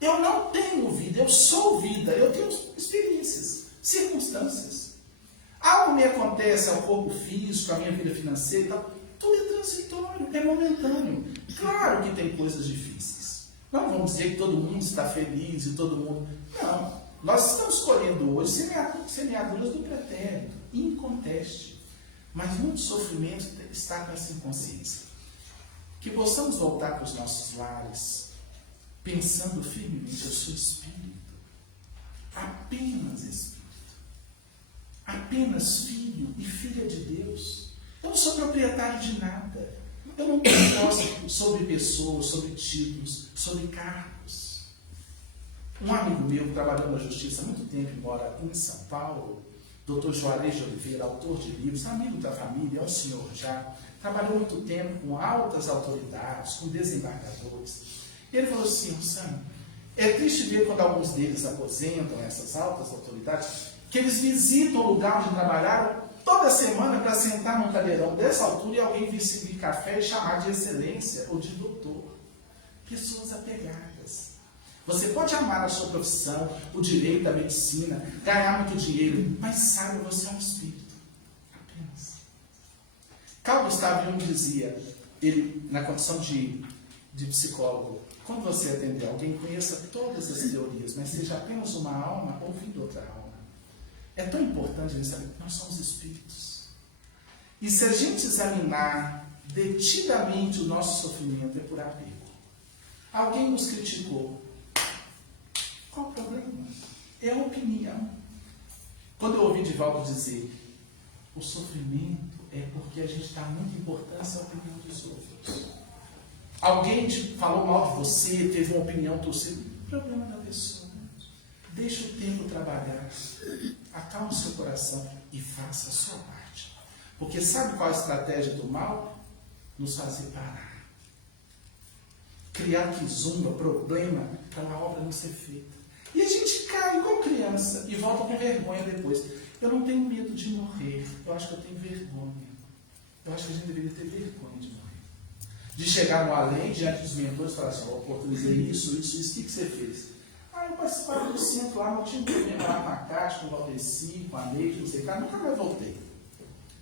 Eu não tenho vida, eu sou vida, eu tenho experiências, circunstâncias. Algo me acontece ao corpo físico, à minha vida financeira e tal, tudo é transitório, é momentâneo. Claro que tem coisas difíceis. Não vamos dizer que todo mundo está feliz e todo mundo... Não, nós estamos escolhendo hoje semeaduras do pretérito, inconteste. Mas muito sofrimento está com essa inconsciência. Que possamos voltar para os nossos lares, pensando firmemente, eu sou espírito, apenas espírito, apenas filho e filha de Deus. Eu não sou proprietário de nada, eu não tenho posse sobre pessoas, sobre títulos, sobre cargos. Um amigo meu que trabalhou na justiça há muito tempo, mora em São Paulo, Dr. Juarez de Oliveira, autor de livros, amigo da família, é um senhor já, trabalhou muito tempo com altas autoridades, com desembargadores. Ele falou assim, Sam, é triste ver quando alguns deles aposentam essas altas autoridades, que eles visitam o lugar onde trabalharam toda semana para sentar num cadeirão dessa altura e alguém vir servir café e chamar de excelência ou de doutor. Pessoas apegadas. Você pode amar a sua profissão, o direito, a medicina, ganhar muito dinheiro, mas saiba, você é um espírito. Apenas. Carl Gustav Jung dizia, ele, na condição de psicólogo, quando você atender alguém, conheça todas as teorias, mas seja apenas uma alma ouvindo outra alma. É tão importante a gente saber que nós somos espíritos. E se a gente examinar detidamente o nosso sofrimento, é por apego. Alguém nos criticou. Qual o problema? É a opinião. Quando eu ouvi Divaldo dizer, o sofrimento é porque a gente dá muita importância à opinião dos outros. Alguém te falou mal de você, teve uma opinião torcida. Problema da pessoa. Deixa o tempo trabalhar. Acalme seu coração e faça a sua parte. Porque sabe qual é a estratégia do mal? Nos fazer parar. Criar quizumba, problema, para a obra não ser feita. E a gente cai igual criança e volta com vergonha depois. Eu não tenho medo de morrer. Eu acho que eu tenho vergonha. Eu acho que a gente deveria ter vergonha de morrer. De chegar no além, diante dos mentores, e falar assim, eu oportunizei isso. O que você fez? Eu participava do centro lá, não tinha problema lá com a Cátia, com o Valdeci, com a Neide, não sei o que, nunca mais voltei.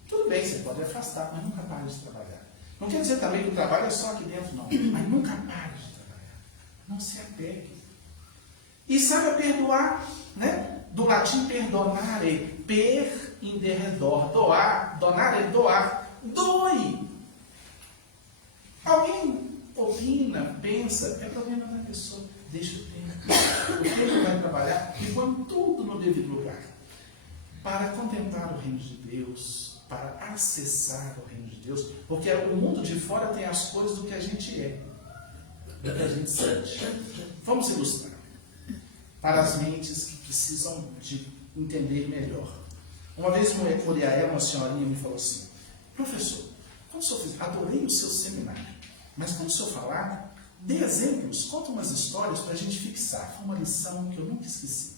Tudo bem, você pode afastar, mas nunca pare de trabalhar. Não quer dizer também que o trabalho é só aqui dentro, não. Mas nunca pare de trabalhar. Não se apegue. E saiba perdoar, né? Do latim perdonare, per in derredor, doar, donar é doar, doe. Alguém opina, pensa, é problema da pessoa. Deixa o tempo. O tempo vai trabalhar e põe tudo no devido lugar. Para contemplar o reino de Deus, para acessar o reino de Deus, porque o mundo de fora tem as coisas do que a gente é, do que a gente sente. Vamos ilustrar. Para as mentes que precisam de entender melhor. Uma vez uma senhorinha me falou assim, professor, quando o senhor fez, adorei o seu seminário, mas quando o senhor falar, dê exemplos, conta umas histórias para a gente fixar. Foi uma lição que eu nunca esqueci.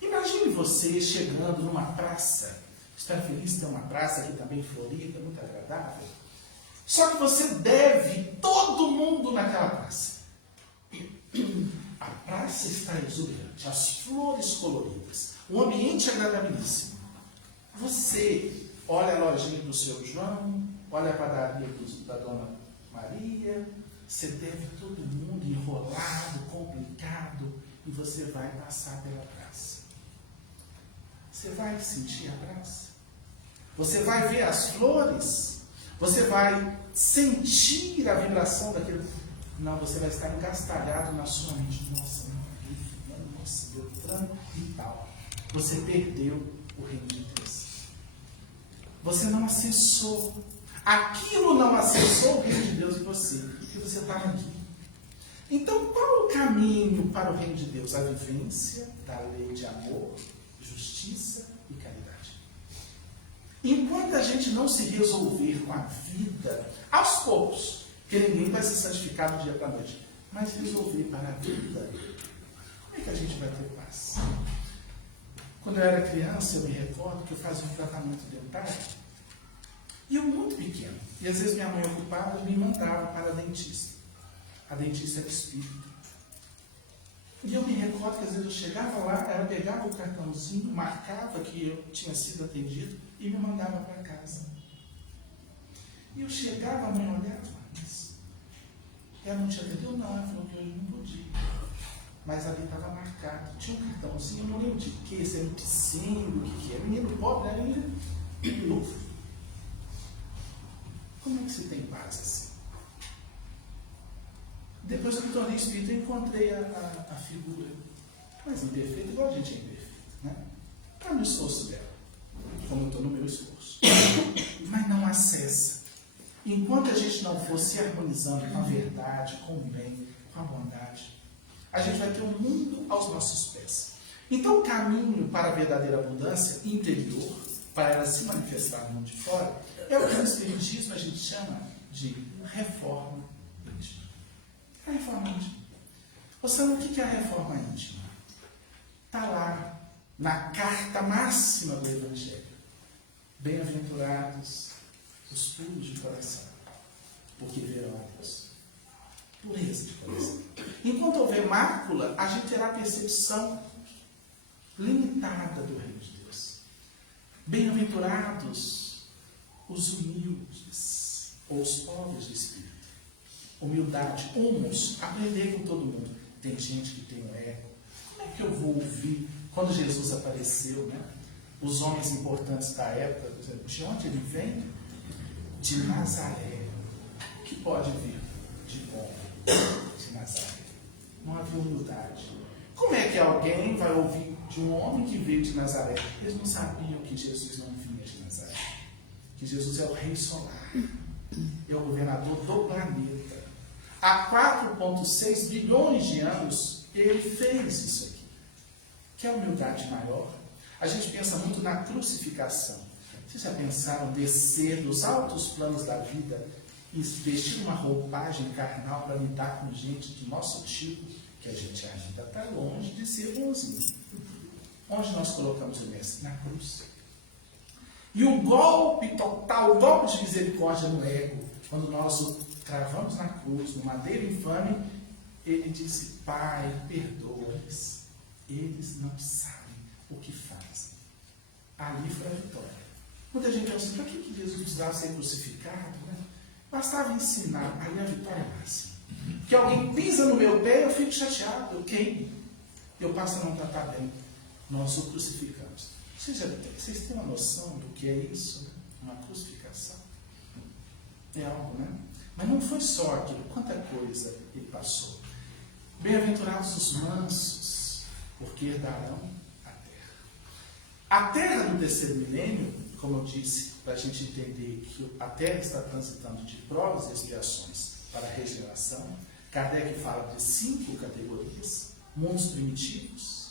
Imagine você chegando numa praça, está feliz de ter uma praça aqui também florida, muito agradável. Só que você deve todo mundo naquela praça. A praça está exuberante, as flores coloridas, o ambiente agradabilíssimo. Você olha a lojinha do seu João, olha a padaria da dona Maria, você deve todo mundo enrolado, complicado. e você vai passar pela praça. Você vai sentir a praça. Você vai ver as flores. Você vai sentir a vibração daquele... Não, você vai estar encastalhado na sua mente. Nossa, nossa, Beltrano e tal. Você perdeu o reino de Deus. Você não acessou. Aquilo não acessou o reino de Deus em você. Porque você estava aqui. Então, qual o caminho para o reino de Deus? A vivência da lei de amor, justiça e caridade. Enquanto a gente não se resolver com a vida, aos poucos, porque ninguém vai se santificar do dia para a noite, mas resolver para a vida, como é que a gente vai ter paz? Quando eu era criança, eu me recordo que eu fazia um tratamento dentário, e eu muito pequeno, e às vezes minha mãe ocupada me mandava para a dentista. A dentista era espírita. E eu me recordo que às vezes eu chegava lá, ela pegava o cartãozinho, marcava que eu tinha sido atendido e me mandava para casa. E eu chegava, a mãe olhava, mas ela não te atendeu? Não, ela falou que hoje não podia. Mas ali estava marcado. Tinha um cartãozinho, eu não lembro de quê, se era um piscinho, o que é. Menino pobre, era menino novo. Como é que se tem paz assim? Depois que eu me tornei espírita, eu encontrei a figura mais imperfeita, igual a gente é imperfeito, né? Está no esforço dela, como eu estou no meu esforço. Mas não acessa. Enquanto a gente não for se harmonizando com a verdade, com o bem, com a bondade, a gente vai ter um mundo aos nossos pés. Então, o caminho para a verdadeira abundância interior, para ela se manifestar no mundo de fora, é o que no Espiritismo a gente chama de reforma íntima. A reforma íntima. Você sabe o que é a reforma íntima? Está lá, na carta máxima do Evangelho. Bem-aventurados os puros de coração, porque verão a Deus. Pureza de coração. Enquanto houver mácula, a gente terá percepção limitada do reino de Deus. Bem-aventurados os humildes, ou os pobres de espírito. Humildade, humus, aprender com todo mundo. Tem gente que tem um ego. Como é que eu vou ouvir quando Jesus apareceu, né? Os homens importantes da época, por exemplo, de onde ele vem? De Nazaré. O que pode vir de bom de Nazaré? Não havia humildade. Como é que alguém vai ouvir de um homem que veio de Nazaré? Eles não sabiam que Jesus não vinha de Nazaré. Que Jesus é o Rei Solar. É o governador do planeta. Há 4,6 bilhões de anos, ele fez isso aqui. Quer humildade maior? A gente pensa muito na crucificação. Vocês já pensaram descer dos altos planos da vida e vestir uma roupagem carnal para lidar com gente do nosso tipo, que a gente ainda está longe de ser bonzinho? Onde nós colocamos o mestre? Na cruz. E o golpe total, o golpe de misericórdia no ego, quando nós o cravamos na cruz, no madeiro infame, ele disse: Pai, perdoa-lhes, eles não sabem o que fazem. Ali foi a vitória. Muita gente pensa assim: para que Jesus precisava ser crucificado? Né? Bastava ensinar, aí a vitória é máxima. Que alguém pisa no meu pé, eu fico chateado, eu queimo. Eu passo a não tratar bem. Nós o crucificamos. Vocês têm uma noção do que é isso? Né? Uma crucificação? É algo, né? Mas não foi só aquilo, quanta coisa ele passou. Bem-aventurados os mansos, porque herdarão a terra. A terra do terceiro milênio, como eu disse, para a gente entender que a terra está transitando de provas e expiações para a regeneração. Kardec fala de 5 categorias: mundos primitivos,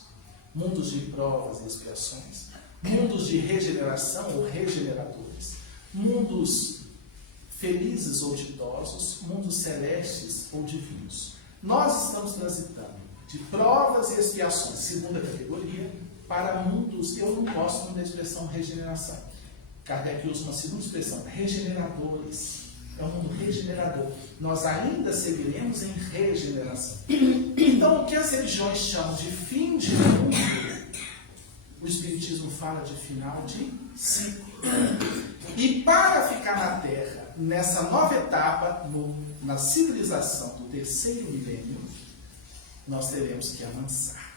mundos de provas e expiações, mundos de regeneração ou regeneradores, mundos felizes ou ditosos, mundos celestes ou divinos. Nós estamos transitando de provas e expiações, segunda categoria, para mundos. Eu não gosto muito da expressão regeneração. Kardec usa uma segunda expressão, regeneradores. É um mundo regenerador. Nós ainda seguiremos em regeneração. Então, o que as religiões chamam de fim de mundo, o Espiritismo fala de final de ciclo. E para ficar na Terra, nessa nova etapa, na civilização do terceiro milênio, nós teremos que amansar.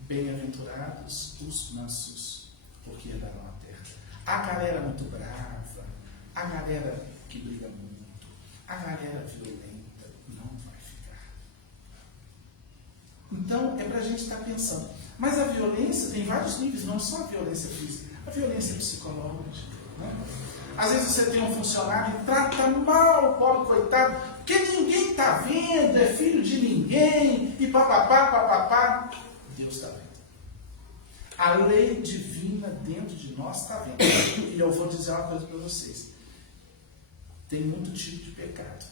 Bem-aventurados os mansos, porque herdarão a terra. A galera muito brava, a galera que briga muito, a galera violenta, não vai ficar. Então, é para a gente estar pensando. Mas a violência tem vários níveis, não só a violência física, a violência psicológica. Né? Às vezes você tem um funcionário e trata mal o pobre coitado, porque ninguém está vendo, é filho de ninguém, e papapá, papapá. Deus está vendo. A lei divina dentro de nós está vendo. E eu vou dizer uma coisa para vocês. Tem muito tipo de pecado.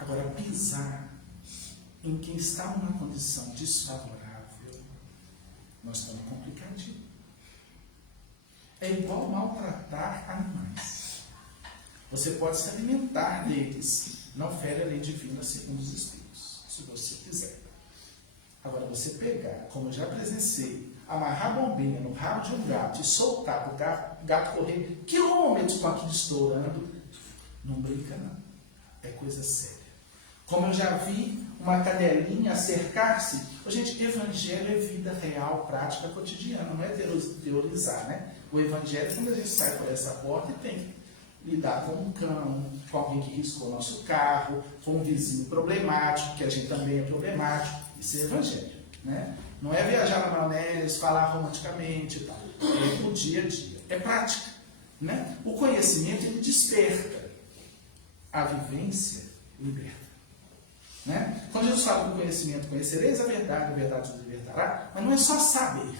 Agora, pisar em quem está numa condição desfavorável, nós estamos complicadinhos. É igual maltratar animais. Você pode se alimentar deles. Não fere a lei divina segundo os Espíritos, se você quiser. Agora, você pegar, como eu já presenciei, amarrar a bombinha no rabo de um gato e soltar para o gato correr quilômetros com aquilo estourando, não brinca não. É coisa séria. Como eu já vi uma cadelinha acercar-se. Gente, evangelho é vida real, prática cotidiana, não é teorizar, né? O evangelho é quando a gente sai por essa porta e tem que lidar com um cão, com alguém que riscou o nosso carro, com um vizinho problemático, que a gente também é problemático. Isso é evangelho, né? Não é viajar na maionese, falar romanticamente e tal. É o dia a dia. É prática, né? O conhecimento, ele desperta. A vivência liberta. Né? Quando Jesus fala do conhecimento, conhecereis a verdade vos libertará, mas não é só saber.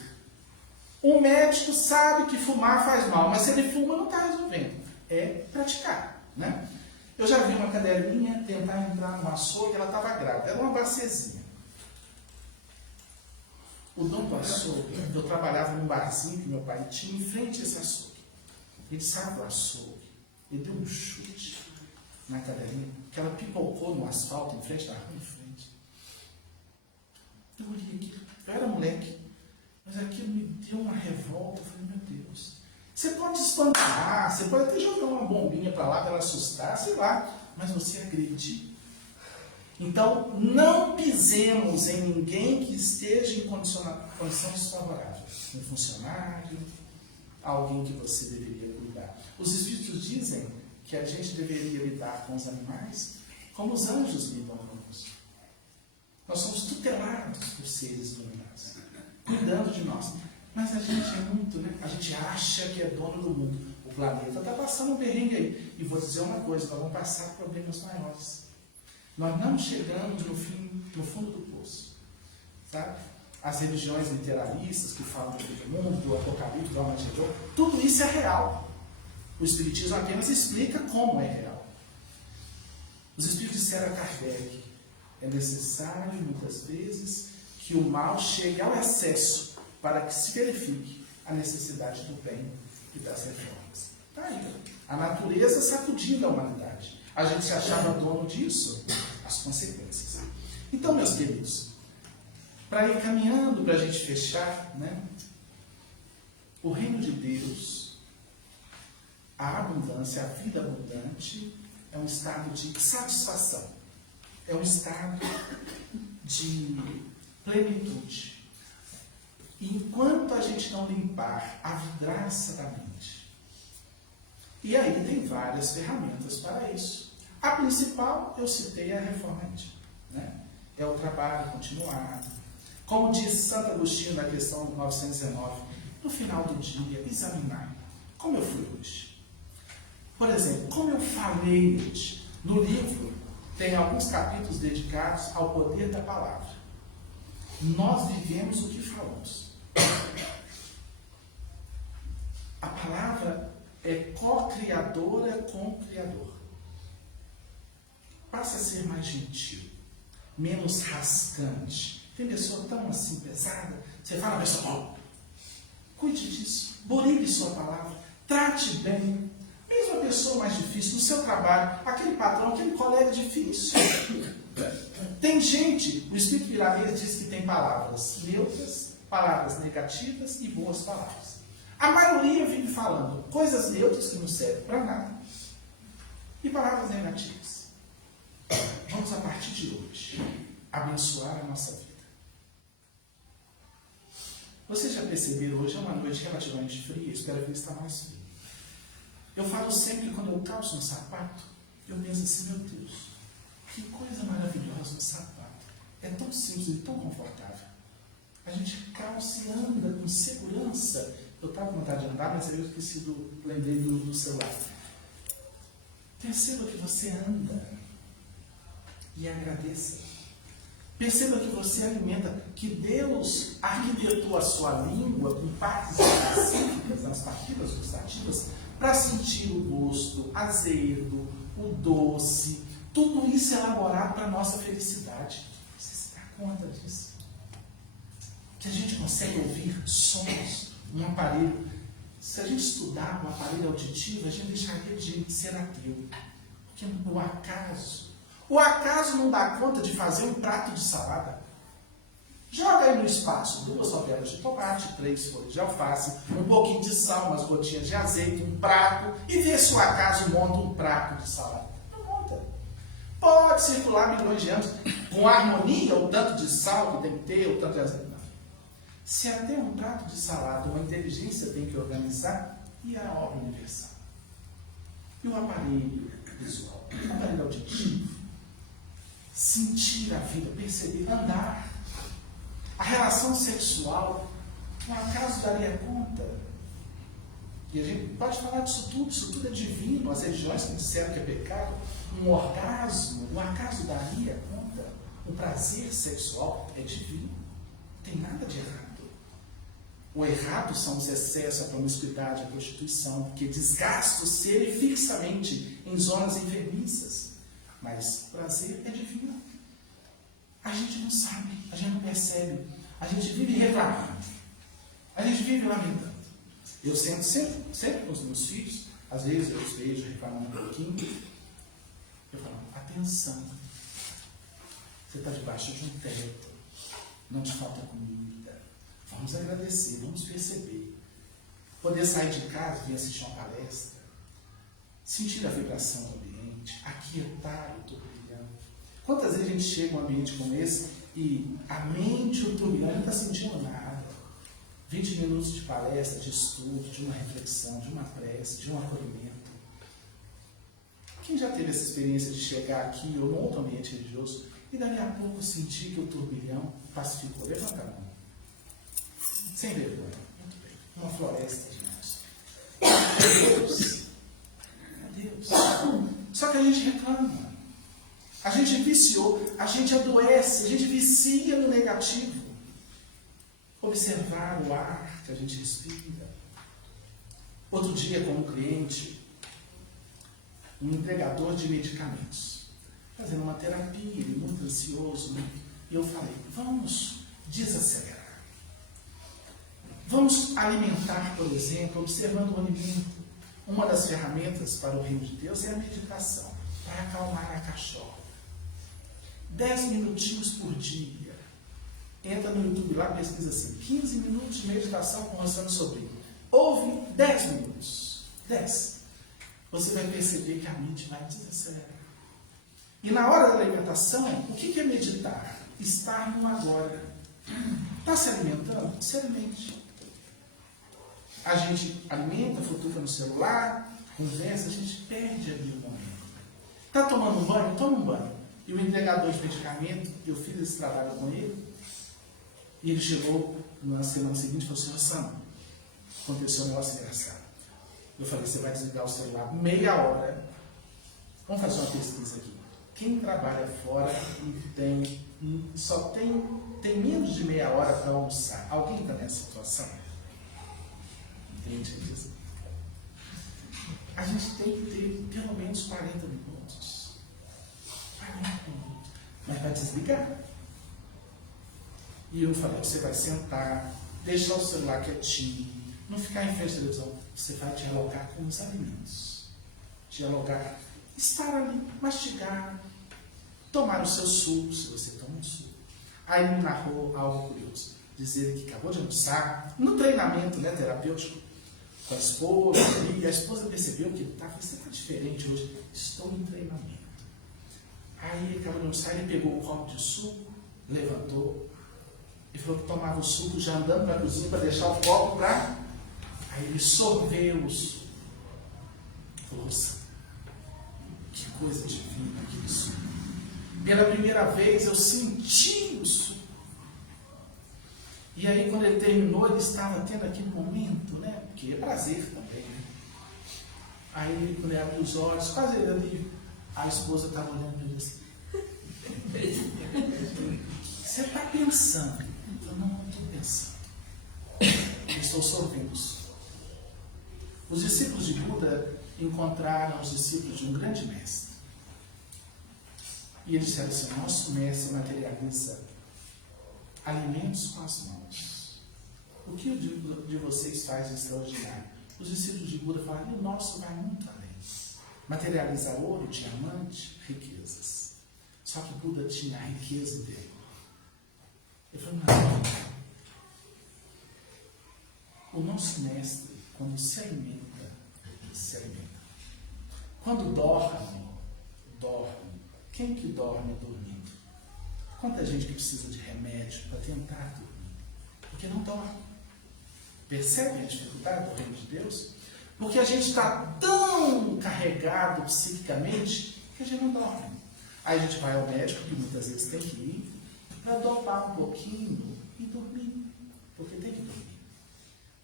Um médico sabe que fumar faz mal, mas se ele fuma, não está resolvendo. É praticar. Né? Eu já vi uma cadelinha tentar entrar num açougue, ela estava grávida, era uma bacezinha. O dono do açougue, eu trabalhava num barzinho que meu pai tinha em frente a esse açougue. Ele saiu do açougue, ele deu um chute na cadelinha, que ela pipocou no asfalto, em frente da rua, em frente. Eu olhei aquilo, eu era moleque, mas aquilo me deu uma revolta. Eu falei, meu Deus, você pode espantar, você pode até jogar uma bombinha para lá para ela assustar, sei lá, mas você agride. Então, não pisemos em ninguém que esteja em condição desfavorável. Um funcionário, alguém que você deveria cuidar. Os Espíritos dizem que a gente deveria lidar com os animais como os anjos lidam conosco. Nós somos tutelados por seres iluminados, cuidando de nós. Mas a gente é muito, né? A gente acha que é dono do mundo. O planeta está passando um perrengue aí. E vou dizer uma coisa, nós vamos passar problemas maiores. Nós não chegamos no fundo do poço. Sabe? As religiões literalistas que falam do fim do mundo, do apocalipse, do Armagedon, tudo isso é real. O Espiritismo apenas explica como é real. Os Espíritos disseram a Kardec, é necessário, muitas vezes, que o mal chegue ao excesso para que se verifique a necessidade do bem e das reformas. Tá aí, a natureza sacudindo a humanidade. A gente se achava dono disso, as consequências. Então, meus queridos, para ir caminhando, para a gente fechar, né? O reino de Deus, a abundância, a vida abundante, é um estado de satisfação, é um estado de plenitude. E enquanto a gente não limpar a vidraça da mente, e aí tem várias ferramentas para isso. A principal, eu citei, é a reforma íntima, né? É o trabalho continuado. Como diz Santo Agostinho na questão 919, no final do dia, examinar como eu fui hoje. Por exemplo, como eu falei hoje. No livro, tem alguns capítulos dedicados ao poder da palavra. Nós vivemos o que falamos. A palavra é co-criadora com o Criador. Passa a ser mais gentil, menos rascante. Tem pessoa tão assim pesada, você fala, pessoal, cuide disso, borrigue sua palavra, trate bem. Mesmo a pessoa mais difícil, no seu trabalho, aquele patrão, aquele colega difícil. Tem gente, o Espírito Milanês diz que tem palavras neutras, palavras negativas e boas palavras. A maioria vive falando coisas neutras que não servem para nada e palavras negativas. Vamos a partir de hoje abençoar a nossa vida. Vocês já perceberam, hoje é uma noite relativamente fria, espero que ele está mais frio. Eu falo sempre que quando eu calço um sapato, eu penso assim, meu Deus, que coisa maravilhosa um sapato. É tão simples e tão confortável. A gente calça e anda com segurança. Eu estava com vontade de andar, mas eu esqueci lembrei do celular. Perceba que você anda e agradeça. Perceba que você alimenta, que Deus arquitetou a sua língua com partes específicas nas papilas gustativas para sentir o gosto azedo, o doce, tudo isso é elaborado para a nossa felicidade. Você se dá conta disso? Que a gente consegue ouvir sons, um aparelho. Se a gente estudar o aparelho auditivo, a gente deixaria de ser ateu. Porque o acaso não dá conta de fazer um prato de salada. Joga aí no espaço 2 rodelas de tomate, 3 folhas de alface, um pouquinho de sal, umas gotinhas de azeite, um prato, e vê se o acaso monta um prato de salada. Não monta. Pode circular milhões de anos com harmonia, o tanto de sal que tem que ter, o tanto de azeite. Não. Se até um prato de salada uma inteligência tem que organizar, e a obra universal? E o aparelho visual, o aparelho auditivo? Sentir a vida, perceber, andar. A relação sexual, o acaso daria conta? E a gente pode falar disso tudo é divino. As religiões que disseram que é pecado, um orgasmo, o acaso daria conta? O prazer sexual é divino, não tem nada de errado. O errado são os excessos, a promiscuidade, a prostituição, que desgastam o ser fixamente em zonas enfermiças. Mas prazer é divino. A gente não sabe, a gente não percebe, a gente vive reclamando, a gente vive lamentando. Eu sento sempre com os meus filhos, às vezes eu os vejo reclamando um pouquinho, eu falo, atenção, você está debaixo de um teto, não te falta comida, vamos agradecer, vamos perceber. Poder sair de casa e assistir uma palestra, sentir a vibração do ambiente, aquietar o turbilhão. Quantas vezes a gente chega a um ambiente como esse e a mente, o turbilhão, não está sentindo nada. 20 minutos de palestra, de estudo, de uma reflexão, de uma prece, de um acolhimento. Quem já teve essa experiência de chegar aqui ou num outro ambiente religioso e dali a pouco sentir que o turbilhão pacificou? Levanta a mão. Sem vergonha. Muito bem. Uma floresta de mãos. É Deus. É Deus. Só que a gente reclama. A gente viciou, a gente adoece, a gente vicia no negativo. Observar o ar que a gente respira. Outro dia, com um cliente, um entregador de medicamentos, fazendo uma terapia, ele muito ansioso, né? E eu falei, vamos desacelerar. Vamos alimentar, por exemplo, observando o alimento. Uma das ferramentas para o reino de Deus é a meditação, para acalmar a cachorra. 10 minutinhos por dia. Entra no YouTube lá, pesquisa assim, 15 minutos de meditação com Rossano Sobrinho. Ouve 10 minutos. 10. Você vai perceber que a mente vai desacelerar. E na hora da alimentação, o que é meditar? Estar no agora. Está se alimentando? Se alimente. A gente alimenta, futuca no celular, conversa, a gente perde ali o momento. Está tomando um banho? Toma um banho. E o entregador de medicamento, eu fiz esse trabalho com ele, e ele chegou na semana seguinte e falou assim, Rossano, aconteceu um negócio engraçado. Eu falei, você vai desligar o celular meia hora. Vamos fazer uma pesquisa aqui. Quem trabalha fora e tem menos de meia hora para almoçar, alguém está nessa situação? Entende isso? A gente tem que ter pelo menos 40 minutos. Mas vai desligar. E eu falei, você vai sentar, deixar o celular quietinho, não ficar em frente à televisão. Você vai dialogar com os alimentos. Dialogar, estar ali, mastigar, tomar o seu suco, se você toma um suco. Aí ele me narrou algo curioso. Dizer que acabou de almoçar, no treinamento, né, terapêutico, com a esposa, e a esposa percebeu que você está diferente hoje. Estou em treinamento. Aí ele acabou de almoçar, ele pegou um copo de suco levantou e falou que tomava o suco já andando para a cozinha para deixar o copo para... Aí ele sorveu o suco. Falou, nossa, que coisa divina aquele suco. Pela primeira vez eu senti o suco. E aí quando ele terminou, ele estava tendo aquele momento, né? Porque é prazer também, né? Aí quando ele abriu os olhos, quase ele ali, a esposa estava olhando para ele assim. Você está pensando? Eu não estou pensando. Eu estou sorvendo o suco. Os discípulos de Buda encontraram os discípulos de um grande mestre. E eles disseram assim, nosso mestre materializa alimentos com as mãos. O que o de vocês faz de extraordinário? Os discípulos de Buda falaram, e o nosso vai muito além. Materializa ouro, diamante, riquezas. Só que Buda tinha a riqueza dele. Ele falou, não. O nosso mestre, quando se alimenta, se alimenta. Quando dorme, dorme. Quem que dorme dormindo? Quanta gente que precisa de remédio para tentar dormir? Porque não dorme. Percebe a dificuldade do reino de Deus? Porque a gente está tão carregado psiquicamente que a gente não dorme. Aí a gente vai ao médico, que muitas vezes tem que ir, para dopar um pouquinho e dormir. Porque tem que dormir.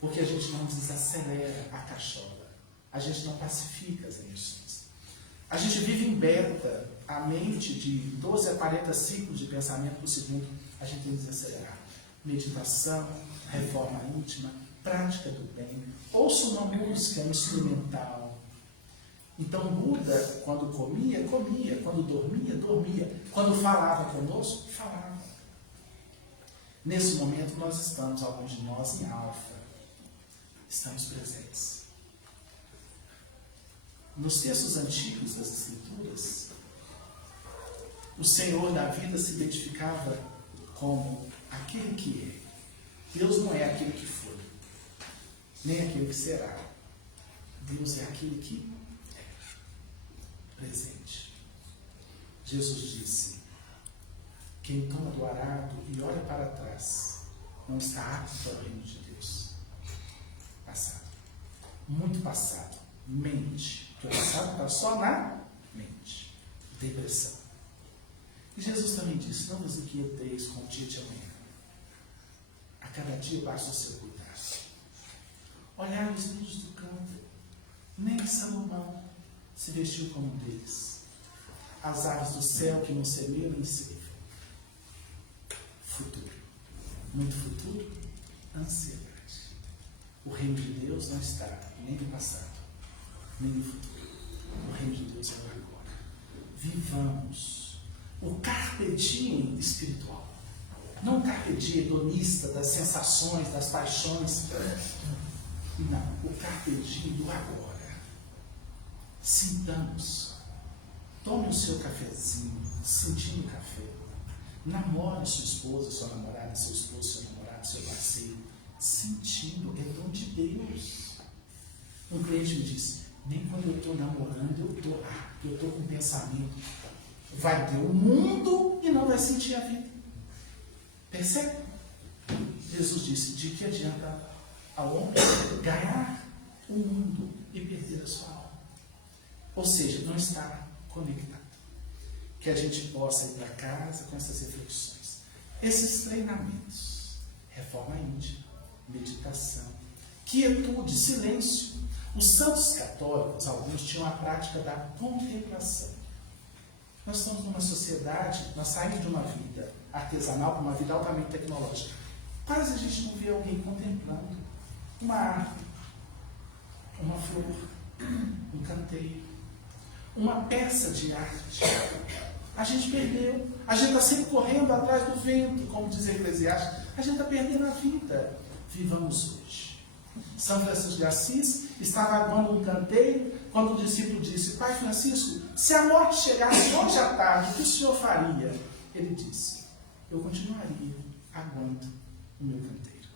Porque a gente não desacelera a cachola. A gente não pacifica as emoções. A gente vive em beta, a mente de 12 a 40 ciclos de pensamento por segundo, a gente tem que desacelerar. Meditação, reforma íntima, prática do bem. Ouça uma música instrumental. Então Buda, quando comia, comia. Quando dormia, dormia. Quando falava conosco, falava. Nesse momento nós estamos, alguns de nós, em alfa. Estamos presentes. Nos textos antigos das Escrituras, o Senhor da vida se identificava como aquele que é. Deus não é aquele que foi, nem aquele que será. Deus é aquele que é. Presente. Jesus disse, quem toma do arado e olha para trás, não está apto para o reino de Deus. Passado. Muito passado. Mente. Porque o passado está só na mente. Depressão. E Jesus também disse, não vos inquieteis com o dia de amanhã. A cada dia basta o seu cuidado. Olhar os lírios do campo. Nem Salomão se vestiu como um deles. As aves do céu que não semeiam nem ceifam. Futuro. Muito futuro, ansiedade. O reino de Deus não está nem no passado, nem no futuro. O reino de Deus é o agora. Vivamos o carpe diem espiritual. Não o carpe diem hedonista das sensações, das paixões. Não, o carpe diem do agora. Sintamos. Tome o seu cafezinho, sentindo o café. Namore sua esposa, sua namorada, seu esposo, seu namorado, seu parceiro. Sentindo, é dom de Deus. Um cliente me disse, nem quando eu estou namorando, eu estou com pensamento. Vai ter o mundo e não vai sentir a vida. Percebe? Jesus disse, de que adianta ao homem ganhar o mundo e perder a sua alma? Ou seja, não está conectado. Que a gente possa ir para casa com essas reflexões. Esses treinamentos, reforma íntima, meditação, quietude, silêncio. Os santos católicos, alguns tinham a prática da contemplação. Nós estamos numa sociedade, nós saímos de uma vida artesanal para uma vida altamente tecnológica. Quase a gente não vê alguém contemplando uma árvore, uma flor, um canteiro, uma peça de arte. A gente perdeu. A gente está sempre correndo atrás do vento, como diz Eclesiastes. A gente está perdendo a vida. Vivamos hoje. São Francisco de Assis estava aguando um canteiro quando o discípulo disse, Pai Francisco, se a morte chegasse hoje à tarde, o que o senhor faria? Ele disse, eu continuaria aguando o meu canteiro.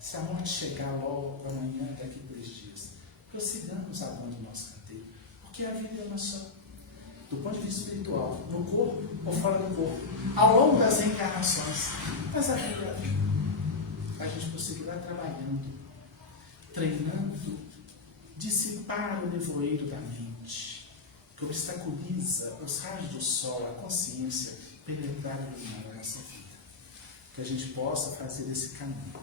Se a morte chegar logo amanhã, daqui a 2 dias, prossigamos aguando o nosso canteiro. Porque a vida é uma só. do ponto de vista espiritual, no corpo ou fora do corpo, ao longo das reencarnações. Mas até a gente conseguirá trabalhando, treinando, dissipar o nevoeiro da mente, que obstaculiza os raios do sol, a consciência, penetrar e iluminar a nossa vida. Que a gente possa fazer esse caminho.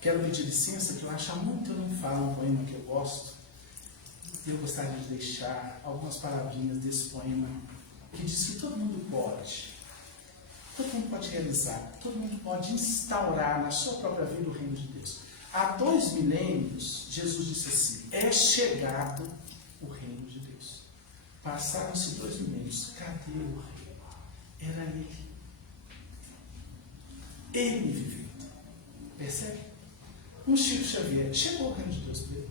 Quero pedir licença, que eu acho há muito eu não falo um poema que eu gosto. E eu gostaria de deixar algumas palavrinhas desse poema, que diz que todo mundo pode realizar, todo mundo pode instaurar na sua própria vida o reino de Deus. Há 2 milênios, Jesus disse assim: é chegado o reino de Deus. Passaram-se 2 milênios, cadê o reino? Era ele. Ele vivendo. Percebe? Um Chico Xavier, chegou o reino de Deus para ele.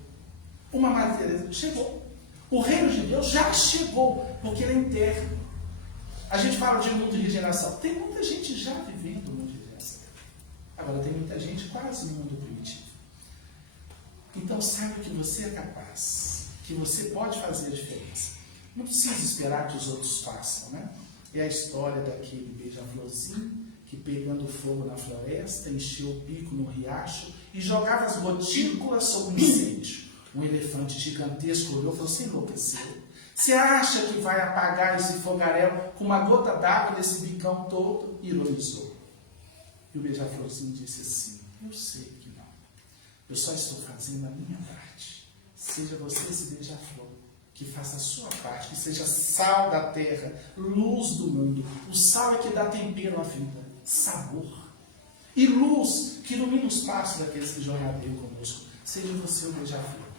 Uma Maria Teresa, chegou. O reino de Deus já chegou, porque ele é interno. A gente fala de mundo de regeneração. Tem muita gente já vivendo o mundo de regeneração. Agora tem muita gente quase no mundo primitivo. Então saiba que você é capaz, que você pode fazer a diferença. Não precisa esperar que os outros façam, né? É a história daquele beija-florzinho que, pegando fogo na floresta, encheu o pico no riacho e jogava as gotículas sobre o incêndio. Um elefante gigantesco olhou e falou: você enlouqueceu? Você acha que vai apagar esse fogaréu com uma gota d'água desse bicão todo? Ironizou. E o beija-florzinho disse assim: eu sei que não. Eu só estou fazendo a minha parte. Seja você esse beija-flor, que faça a sua parte, que seja sal da terra, luz do mundo. O sal é que dá tempero à vida, sabor. E luz que ilumina os passos daqueles que jornadeiam conosco. Seja você o beija-flor.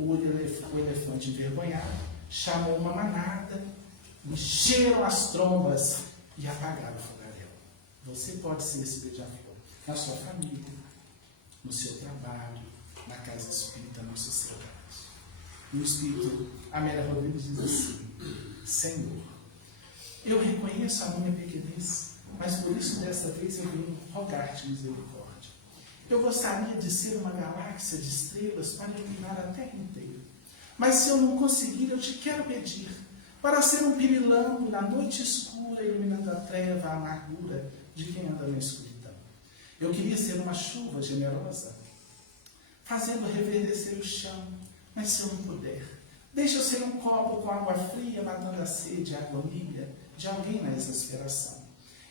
O elefante envergonhado chamou uma manada, encheram as trombas e apagaram o fogaréu. Você pode ser esse beija-flor na sua família, no seu trabalho, na casa espírita, na sociedade. E o Espírito Amélia Rodrigues diz assim: Senhor, eu reconheço a minha pequenez, mas por isso desta vez eu venho rogar-te misericórdia. Eu gostaria de ser uma galáxia de estrelas para iluminar a Terra inteira. Mas se eu não conseguir, eu te quero pedir para ser um pirilampo na noite escura, iluminando a treva, a amargura de quem anda na escuridão. Eu queria ser uma chuva generosa, fazendo reverdecer o chão, mas se eu não puder, deixa eu ser um copo com água fria, matando a sede, a agonia de alguém na exasperação.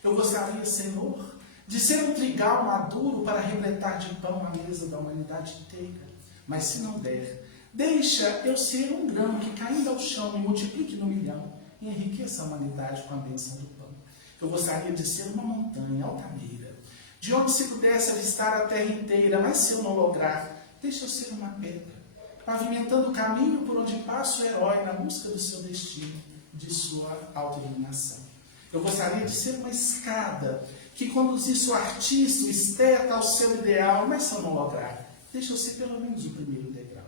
Eu gostaria, Senhor, de ser um trigal maduro para repletar de pão a mesa da humanidade inteira. Mas se não der, deixa eu ser um grão que, caindo ao chão, me multiplique no milhão e enriqueça a humanidade com a bênção do pão. Eu gostaria de ser uma montanha altaneira, de onde se pudesse avistar a terra inteira, mas se eu não lograr, deixa eu ser uma pedra, pavimentando o caminho por onde passa o herói na busca do seu destino, de sua autoiluminação. Eu gostaria de ser uma escada que conduzisse o artista, o esteta ao seu ideal, mas se eu não lograr, deixa eu ser pelo menos o primeiro degrau.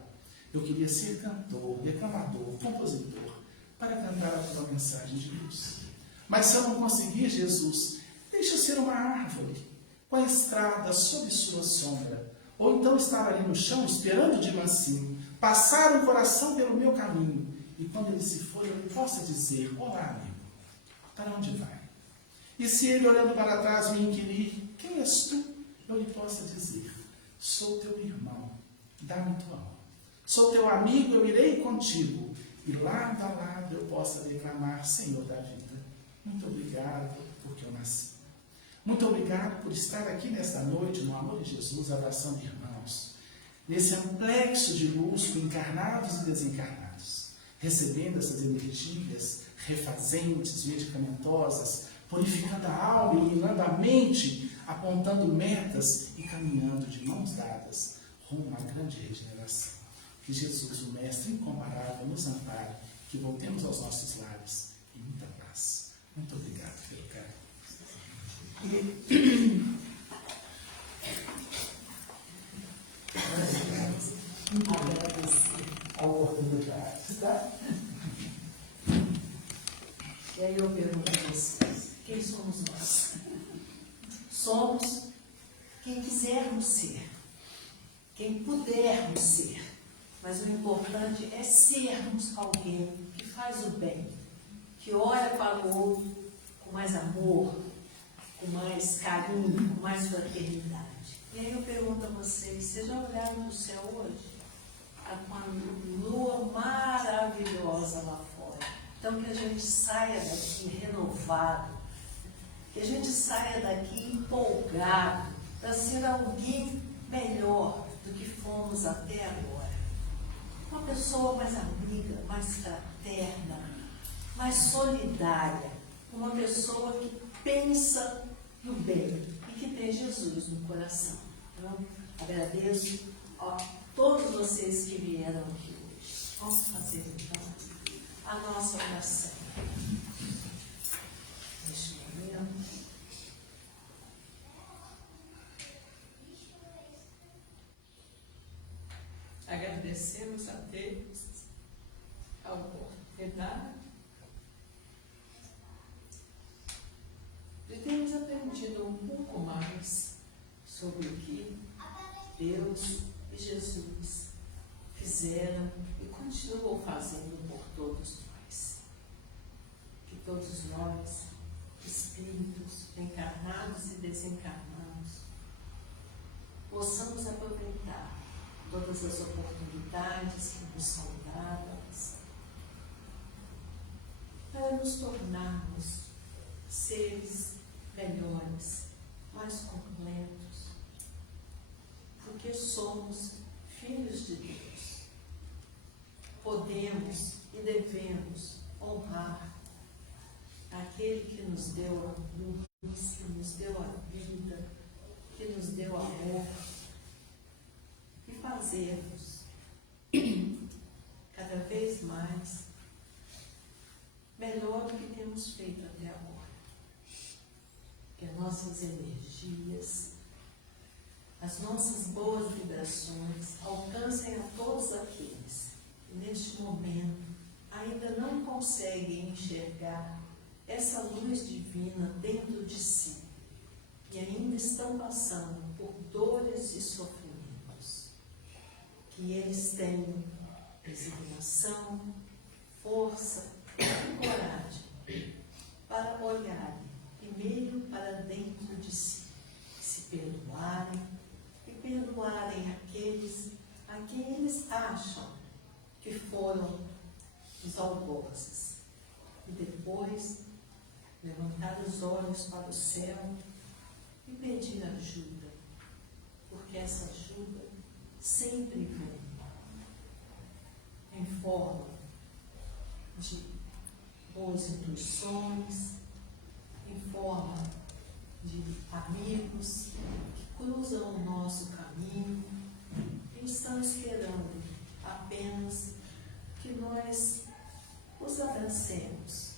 Eu queria ser cantor, declamador, compositor, para cantar a tua mensagem de luz. Mas se eu não conseguir, Jesus, deixa eu ser uma árvore, com a estrada sob sua sombra, ou então estar ali no chão, esperando de mansinho, passar um coração pelo meu caminho, e quando ele se for, eu lhe possa dizer: olá, amigo, para onde vai? E se ele, olhando para trás, me inquirir: quem és tu? Eu lhe possa dizer: sou teu irmão, dá-me tua mão. Sou teu amigo, eu irei contigo, e lado a lado eu possa declamar: Senhor da vida, muito obrigado porque eu nasci. Muito obrigado por estar aqui nesta noite, no amor de Jesus, abraçando irmãos, nesse amplexo de luz com encarnados e desencarnados, recebendo essas energias refazentes, medicamentosas, purificando a alma, iluminando a mente, apontando metas e caminhando de mãos dadas rumo à grande regeneração. Que Jesus, o Mestre incomparável, nos ampare, que voltemos aos nossos lares em muita paz. Muito obrigado pelo carinho. Agradecer a oportunidade, tá? E aí eu pergunto a vocês: quem somos nós? Somos quem quisermos ser, quem pudermos ser. Mas o importante é sermos alguém que faz o bem, que olha para o outro com mais amor, com mais carinho, com mais fraternidade. E aí eu pergunto a vocês já olharam para o céu hoje? Está com uma lua maravilhosa lá fora. Então que a gente saia daqui renovado, que a gente saia daqui empolgado para ser alguém melhor do que fomos até agora. Uma pessoa mais amiga, mais fraterna, mais solidária, uma pessoa que pensa no bem e que tem Jesus no coração. Então, agradeço a todos vocês que vieram aqui hoje. Vamos fazer então a nossa oração. Neste momento. Agradecemos a Deus a oportunidade de termos aprendido um pouco mais sobre o que Deus e Jesus fizeram e continuam fazendo por todos nós. Que todos nós, espíritos encarnados e desencarnados, possamos aproveitar todas as oportunidades que nos são dadas para nos tornarmos seres melhores, mais completos, porque somos filhos de Deus. Podemos e devemos honrar aquele que nos deu a luz, que nos deu a vida, que nos deu amor, e fazermos cada vez mais melhor do que temos feito até agora. Que as nossas energias, as nossas boas vibrações alcancem a todos aqueles que neste momento ainda não conseguem enxergar essa luz divina dentro de si e ainda estão passando por dores e sofrimentos. Que eles tenham resignação, força e coragem para olharem primeiro para dentro de si, se perdoarem e perdoarem aqueles a quem eles acham que foram os algozes. E depois levantar os olhos para o céu e pedir ajuda, porque essa ajuda sempre vem em forma de boas intuições, em forma de amigos que cruzam o nosso caminho e estão esperando apenas que nós os abracemos,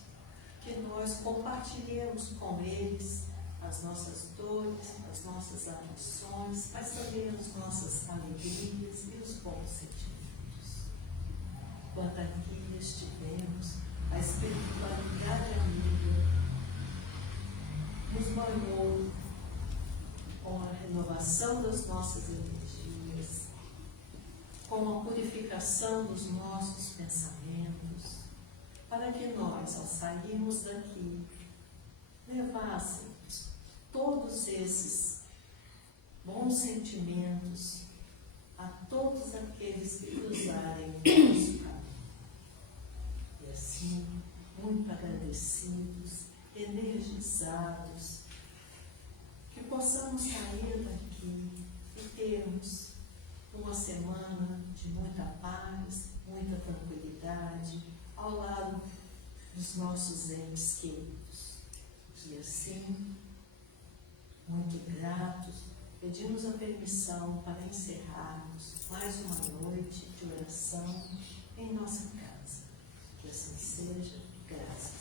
que nós compartilhemos com eles as nossas dores, as nossas aflições, mas também as nossas alegrias e os bons sentimentos. Quando aqui estivemos, a espiritualidade amiga nos banhou com a renovação das nossas energias, com a purificação dos nossos pensamentos, para que nós, ao sairmos daqui, levássemos todos esses bons sentimentos a todos aqueles que cruzarem o nosso caminho. E assim, muito agradecidos, energizados, que possamos sair daqui e termos uma semana de muita paz, muita tranquilidade, ao lado dos nossos entes queridos. E assim, muito gratos, pedimos a permissão para encerrarmos mais uma noite de oração em nossa casa. Que assim seja, graças